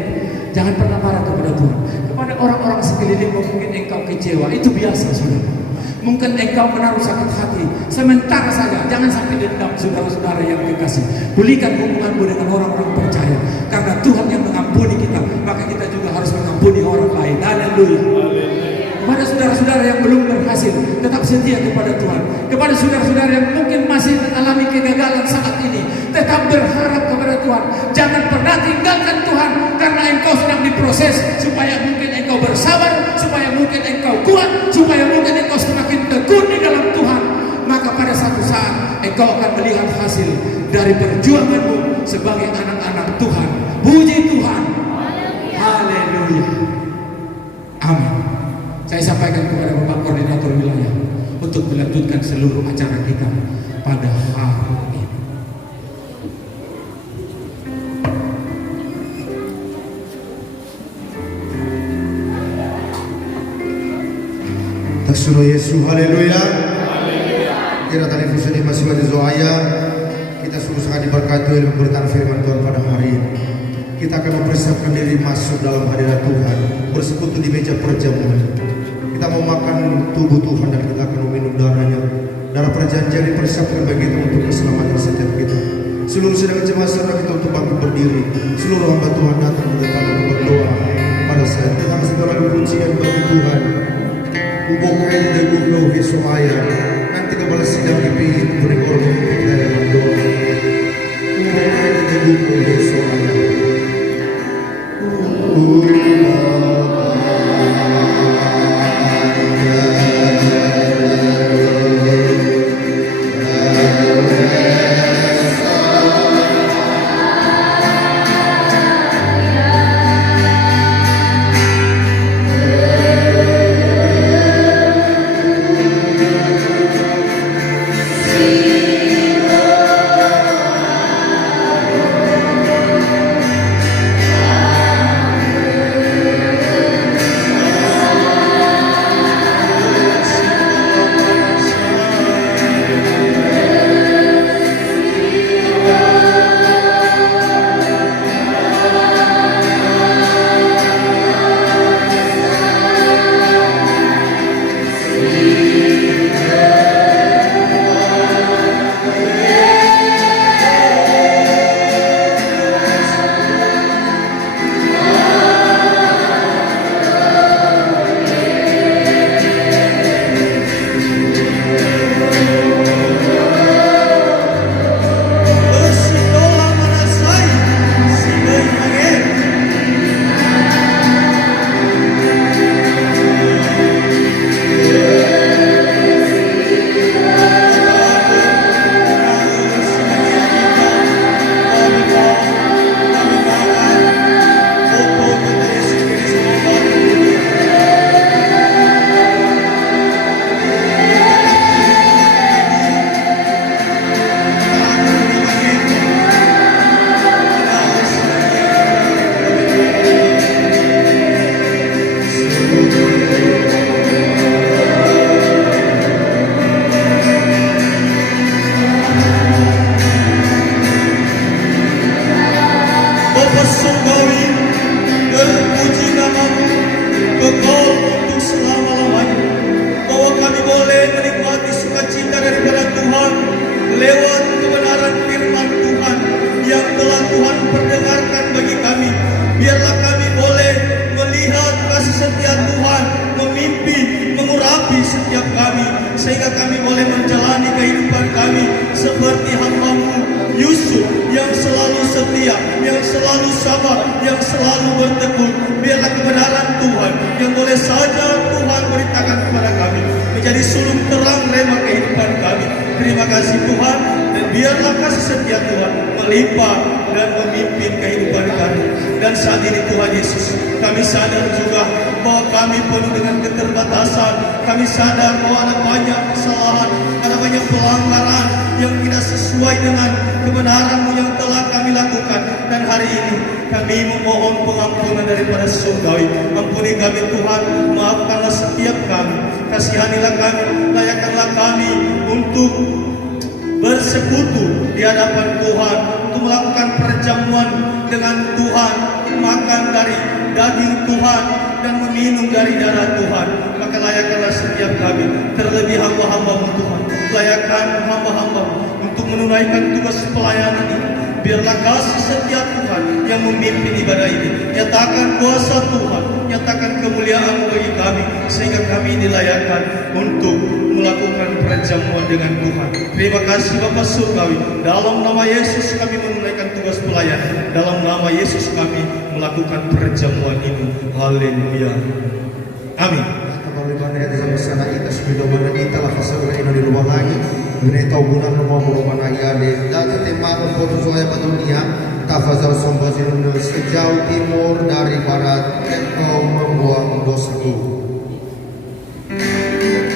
jangan pernah marah kepada Tuhan. Kepada orang-orang sekelilingmu mungkin engkau kecewa, itu biasa, saudara. Mungkin engkau menaruh sakit hati sementara saja. Jangan sampai dendam, saudara-saudara yang kekasih. Pulihkan hubunganmu dengan orang-orang percaya. Karena Tuhan yang mengampuni kita, maka kita juga harus mengampuni orang lain. Haleluya. Kepada saudara-saudara yang belum berhasil, tetap setia kepada Tuhan. Kepada saudara-saudara yang mungkin masih mengalami kegagalan saat ini, tetap berharap kepada Tuhan. Jangan pernah tinggalkan Tuhan, karena engkau sedang diproses supaya mungkin engkau bersabar, supaya mungkin engkau kuat, supaya mungkin engkau semakin tekun di dalam Tuhan. Maka pada satu saat engkau akan melihat hasil dari perjuanganmu sebagai anak-anak Tuhan. Puji Tuhan. Haleluya. Amin. Saya sampaikan kepada Bapak Koordinator Wilayah untuk melanjutkan seluruh acara kita pada hari ini. Taksuno Yesus, haleluya. Kira tadi fusi masih wajah zoaya. Kita sungguh sangat diberkati oleh pemberitaan firman Tuhan pada hari ini. Kita akan mempersiapkan diri masuk dalam hadirat Tuhan, bersekutu di meja perjamuan. Kita mau makan tubuh Tuhan dan kita akan meminum darahnya. Darah perjanjian dipersiapkan bagi kita untuk keselamatan setiap kita. Seluruh sedang jemaat serta kita untuk bangkit berdiri. Seluruh hamba Tuhan datang ke depan untuk berdoa pada saya. Tentang segala kepujian bagi Tuhan. Ubokai de gubno Yesuaya. Nanti kepala sidang dipilih berikor kita dalam doa. Ubokai de gubno Yesuaya. sehingga kami boleh menjalani kehidupan kami seperti hamba-Mu Yusuf yang selalu setia, yang selalu sabar, yang selalu bertekun. Biarlah kebenaran Tuhan yang boleh saja Tuhan beritakan kepada kami menjadi sulung terang rema kehidupan kami. Terima kasih Tuhan, dan biarlah kasih setia Tuhan melimpah dan memimpin kehidupan kami. Dan saat ini Tuhan Yesus, kami sadar juga bahwa kami penuh dengan keterbatasan. Kami sadar bahwa ada banyak kesalahan, ada banyak pelanggaran yang tidak sesuai dengan kebenaran-Mu yang telah kami lakukan. Dan hari ini kami memohon pengampunan daripada surgawi. Ampuni kami Tuhan, maafkanlah setiap kami, kasihanilah kami, layakkanlah kami untuk bersekutu di hadapan Tuhan, untuk melakukan perjamuan dengan Tuhan, makan dari daging Tuhan dan meminum dari darah Tuhan. Maka layakkanlah setiap kami, terlebih hamba-hamba-Mu Tuhan, layakkan hamba-hamba-Mu untuk menunaikan tugas pelayanan ini. Biarlah kasih setia Tuhan yang memimpin ibadah ini. Nyatakan kuasa Tuhan, nyatakan kemuliaan-Mu bagi kami, sehingga kami dilayakkan untuk melakukan perjamuan dengan Tuhan. Terima kasih Bapa Surgawi. Dalam nama Yesus kami menunaikan tugas pelayanan. Dalam nama Yesus kami melakukan perjamuan ini. Haleluya. Amin. Kembali pada dalam sana kita sudah kita lah fasal ini di rumah lagi. Ini tahu guna rumah lagi ada. Dan tema untuk saya dunia tafazal sombazin sejauh timur dari barat engkau membuang dosaku. Kami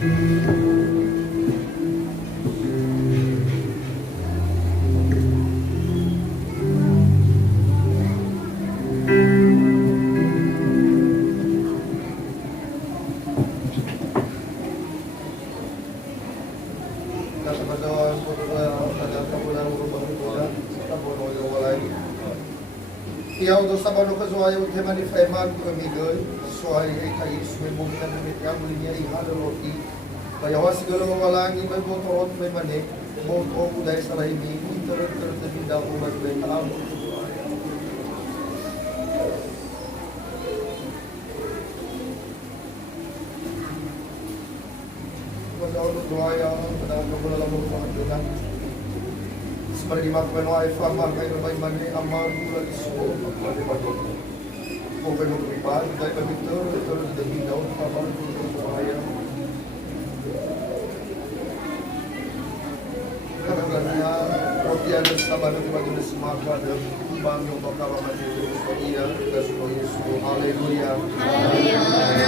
Iaw do sa bano kazuayo tema ni Faiman Kamigol, suay ay kais, may bumitan ng mitya, mulinya ihalo roti. Bayawa siguro mawalangi, may botorot, may manik, boto uday sa rahimi, internet na bindaw umas may tao. Masaulog duaya, madami ko na lang mo pagkakas. Seperti makan ay faham kayo may mani amar mula di so pagkakalipadot. Kung kayo magpipad, dahil pag-victor, ito na dahil daw, pabang kung kaya. Karagana, protianas sa banang ibago na sumaka na bang yung pagkawaman nito sa iya, kasi po Yesu. Hallelujah. Hallelujah.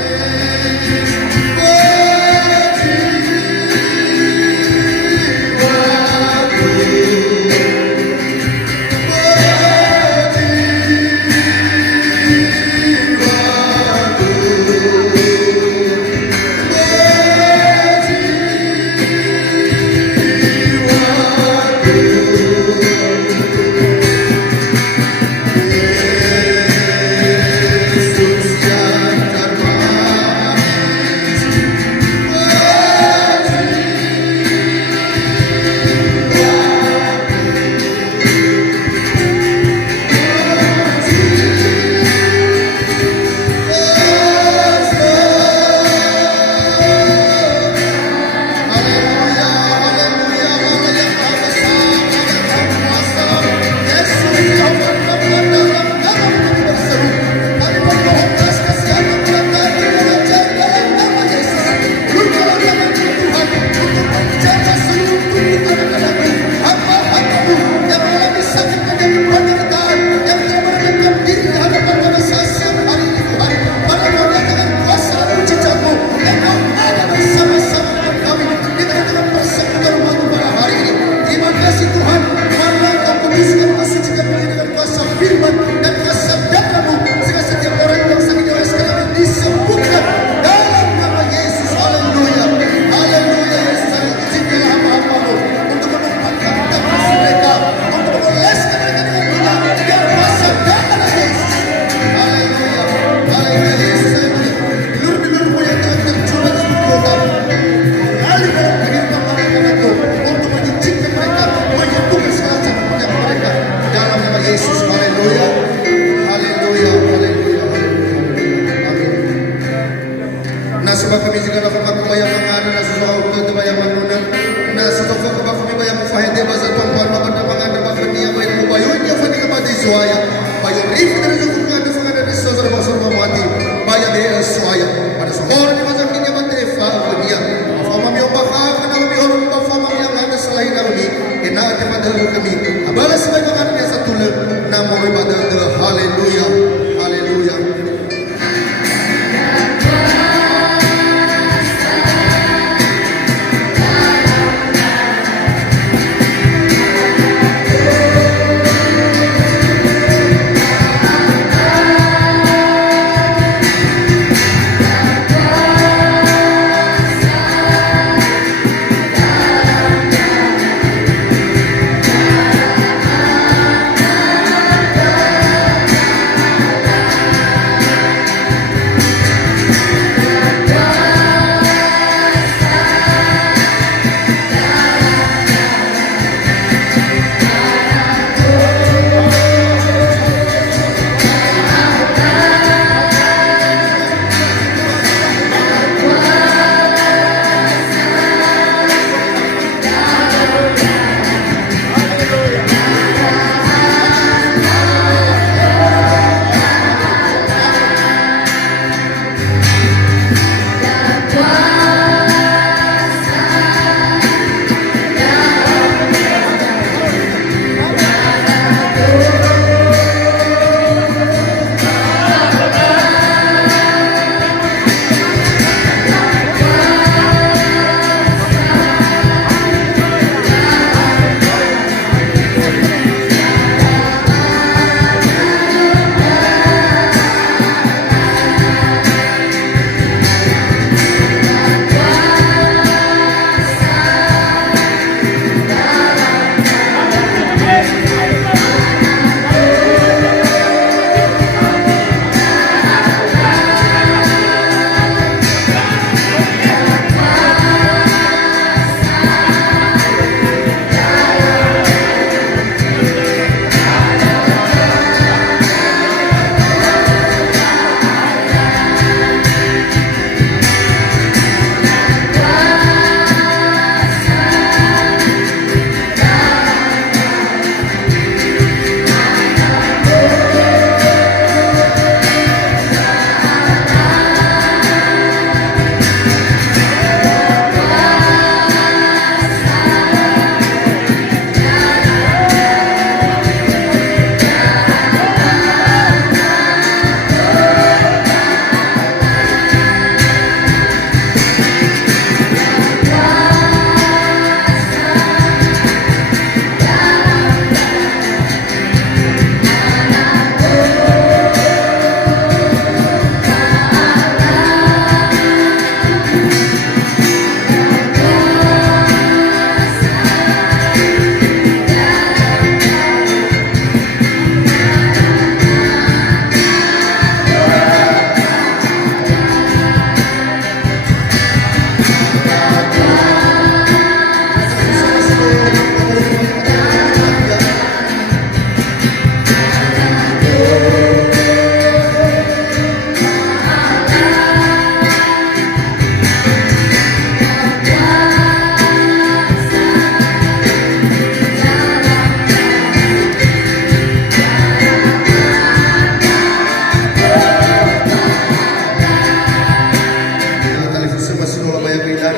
Hallelujah.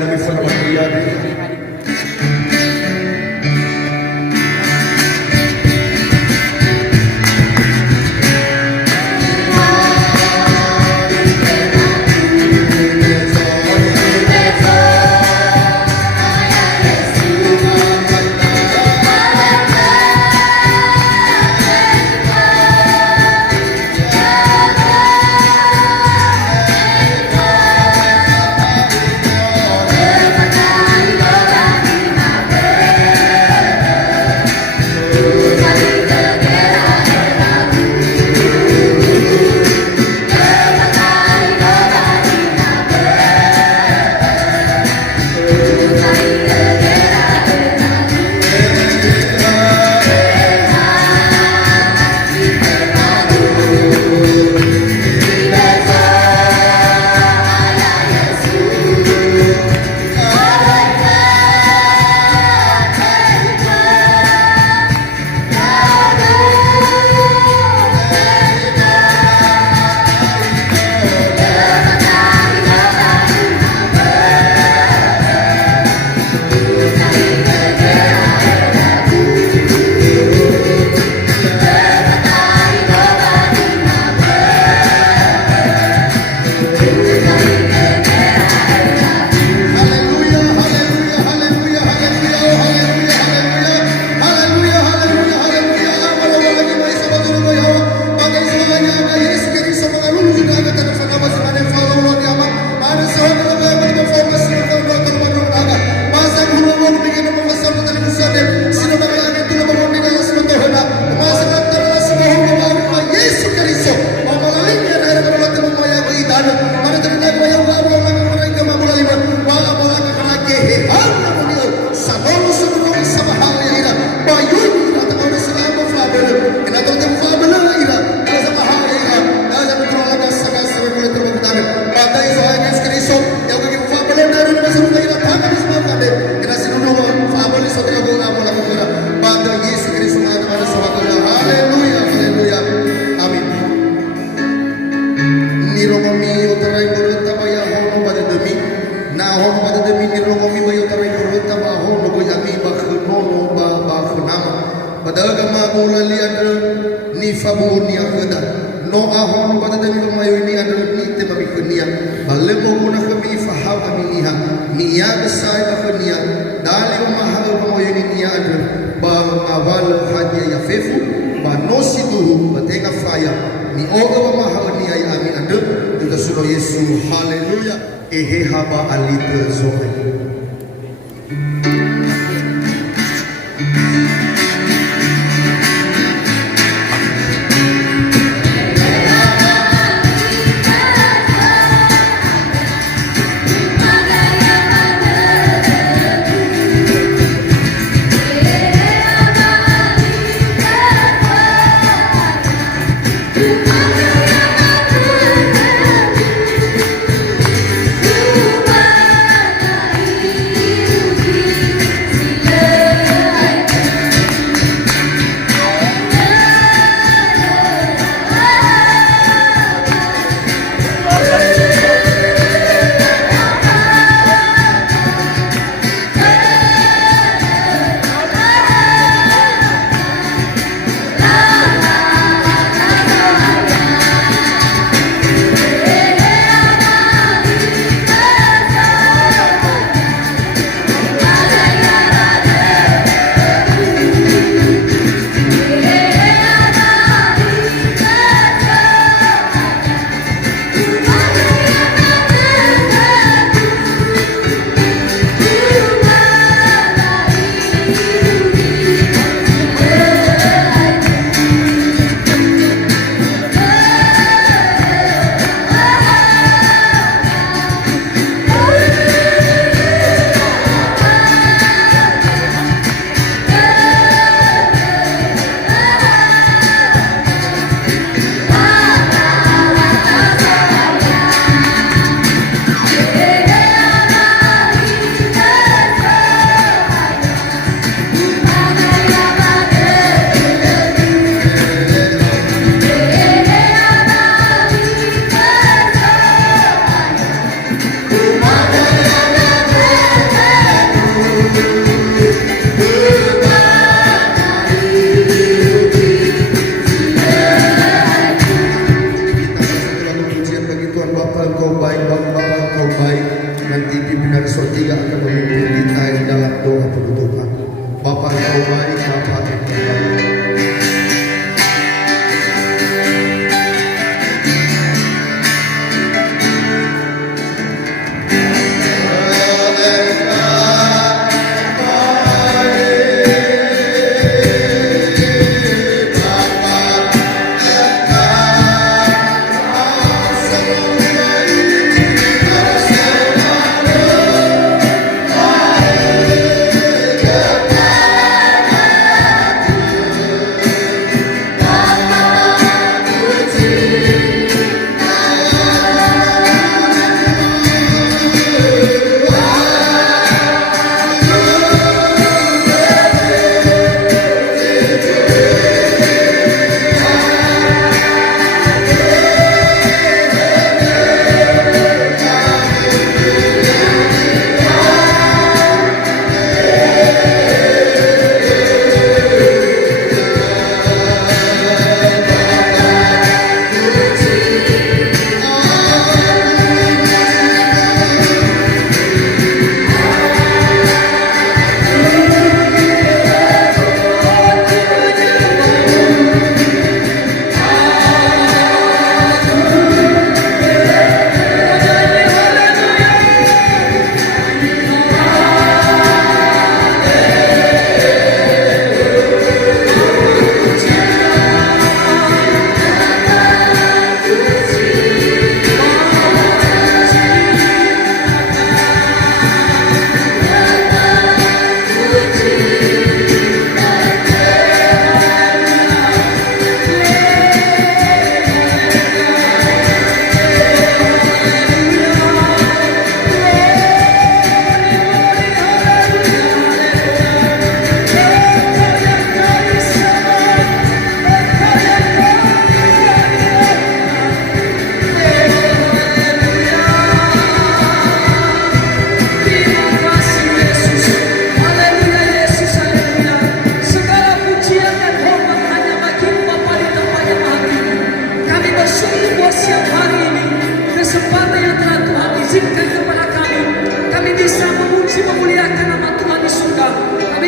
lebih firman dia. Haleluya. Ehe haba alita zoe. juga akan memimpin kita di dalam doa penutupan. Bapa Engkau baik, Bapa Engkau baik.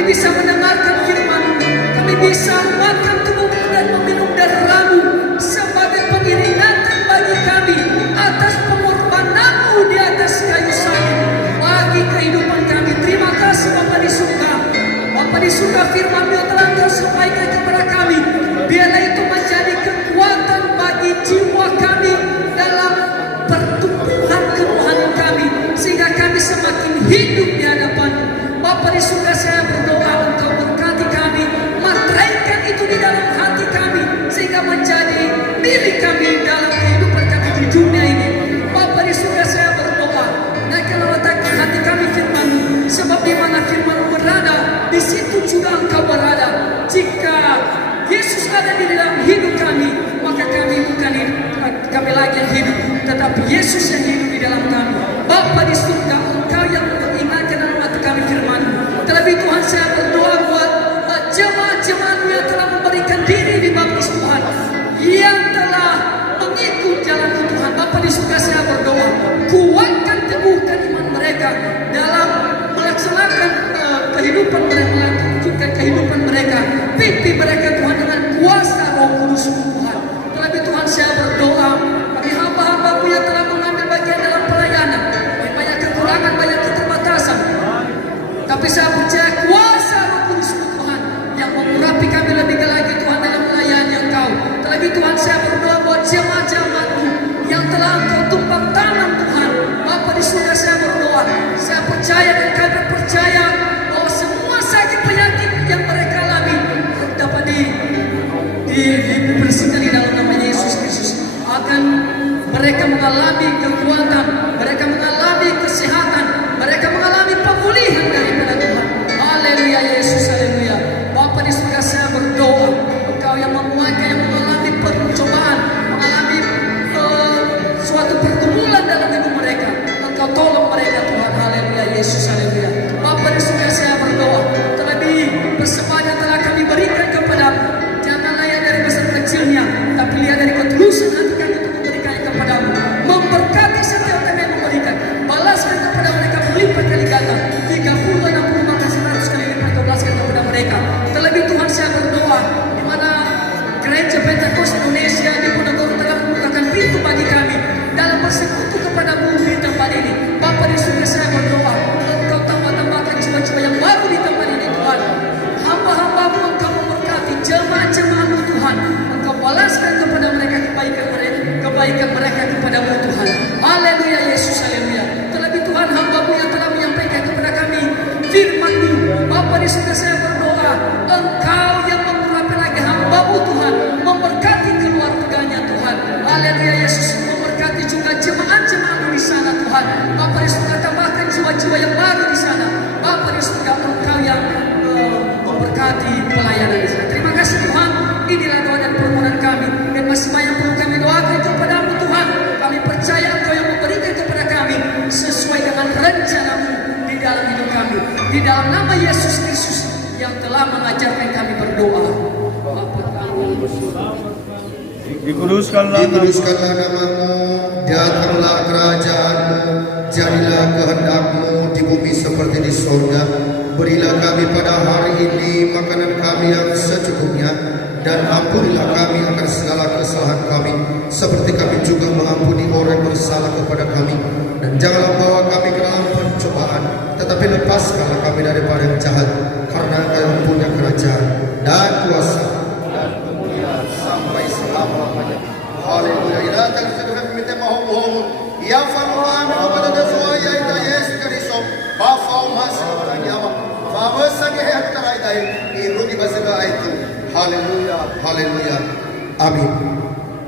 bisa mendengarkan firman, kami bisa makan tubuh dan meminum darah-Mu sebagai pengiringatan bagi kami atas pengorbananmu di atas kayu salib bagi kehidupan kami. Terima kasih Bapa di surga. Bapa di surga, firman-Mu yang telah Engkau sampaikan kepada kami, biarlah itu menjadi kekuatan bagi jiwa kami dalam pertumbuhan kerohanian kami, sehingga kami semakin hidup di hadapan Bapa di surga. Saya berdoa Engkau berkati kami, materaikan itu di dalam hati kami, sehingga menjadi milik kami dalam kehidupan kami di dunia ini. Bapa di surga, saya berdoa, naikkanlah letakkan hati kami firman-Mu, sebab di mana firman-Mu berada, di situ juga Engkau berada. Jika Yesus ada di dalam hidup kami, maka kami bukan kami lagi yang hidup, tetapi Yesus yang hidup di dalam kami. Bapa di surga, Engkau yang mengingatkan dalam hati kami firman-Mu. Terlebih Tuhan, saya berdoa buat jemaat-jemaat-Mu yang telah memberikan diri di baptis Tuhan, yang telah mengikut jalan Tuhan. Bapa di surga, saya berdoa, kuatkan, teguhkan iman mereka dalam melaksanakan kehidupan mereka, melanjutkan kehidupan mereka, pimpin mereka Tuhan dengan kuasa Roh Kudus Tuhan. Terlebih Tuhan, saya berdoa bagi hamba-hamba-Mu yang telah mengambil bagian dalam pelayanan, banyak kekurangan, banyak keterbatasan, tapi saya percaya kuasa Roh Kudus Tuhan yang mengurapi kami lebih lagi Tuhan dalam melayani Engkau. Terlebih Tuhan, saya berdoa buat jemaat-jemaat-Mu yang telah Engkau tumpang tanam Tuhan. Bapa di surga, saya berdoa, saya percaya dan kami percaya bahwa semua sakit penyakit yang mereka alami dapat dibersihkan di dalam nama Yesus Kristus. Akan mereka mengalami kekuatan, mereka mengalami kesehatan, mereka mengalami pemulihan daripada Tuhan. Haleluya Yesus, haleluya. Bapa di surga, saya berdoa, Engkau yang menguatkan, yang mengalami pencobaan, mengalami suatu pergumulan dalam hidup mereka, Engkau tolong mereka Tuhan. Haleluya Yesus, haleluya. padamu Tuhan, memberkati keluarganya Tuhan. Haleluya Yesus, memberkati juga jemaat-jemaat di sana Tuhan. Bapak Yesus, tambahkan jiwa-jiwa yang baru di sana. Bapak Yesus, Engkau yang memberkati pelayanan di sana. Terima kasih Tuhan. Inilah doa dan permohonan kami, dan masih banyak perlu kami doakan kepadamu Tuhan. Kami percaya Engkau yang memberikan kepada kami sesuai dengan rencana-Mu di dalam hidup kami. Di dalam nama Yesus Kristus yang telah mengajarkan kami berdoa. Bapa kami, Dikuduskanlah Dikuduskanlah namamu, datanglah kerajaanmu, jadilah kehendak-Mu di bumi seperti di sorga. Berilah kami pada hari ini makanan kami yang secukupnya, dan ampunilah kami akan segala kesalahan kami, seperti kami juga mengampuni orang yang bersalah kepada kami. Dan janganlah bawa kami ke dalam pencobaan, tetapi lepaskanlah kami daripada yang jahat, karena Engkau yang punya kerajaan dan kuasa dan kemuliaan sampai selama-lamanya. Haleluya. Ila talfiqna minta mahum ya faruan kepada Tuhan ya Yesus Kristus. Bafau masih nyawa. Babasa ke hatta idai irudi basga itu. Haleluya. Haleluya. Amin.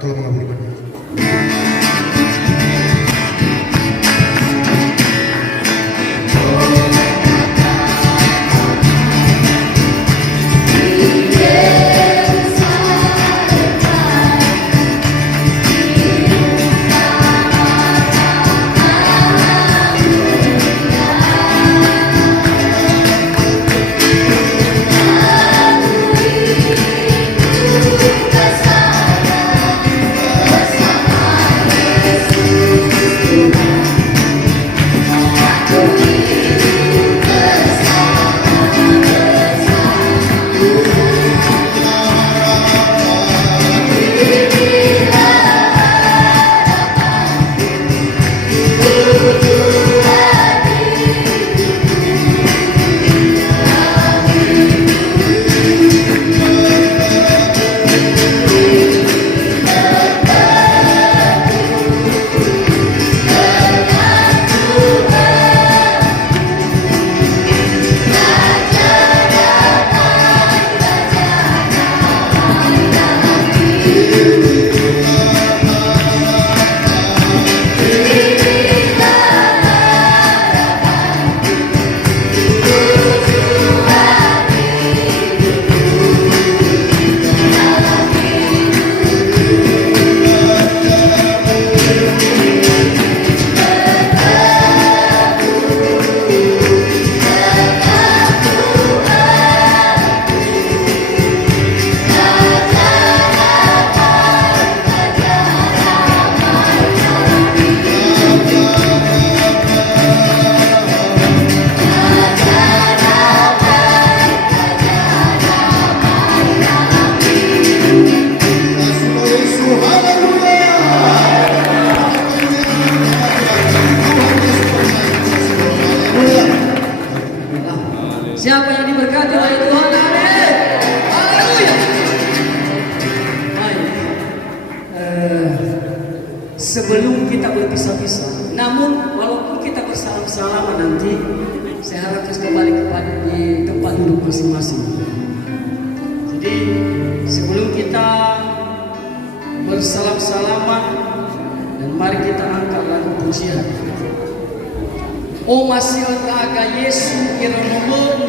Tolong mengampuni kami. siapa yang diberkati oleh Tuhan? Amin. Haleluya. Baik. Sebelum kita berpisah-pisah, namun walaupun kita bersalam-salaman nanti, saya harap terus kembali kepada di tempat duduk masing-masing. Jadi sebelum kita bersalam-salaman, dan mari kita angkat lagu pujian. O masih aga Yesu kira nomor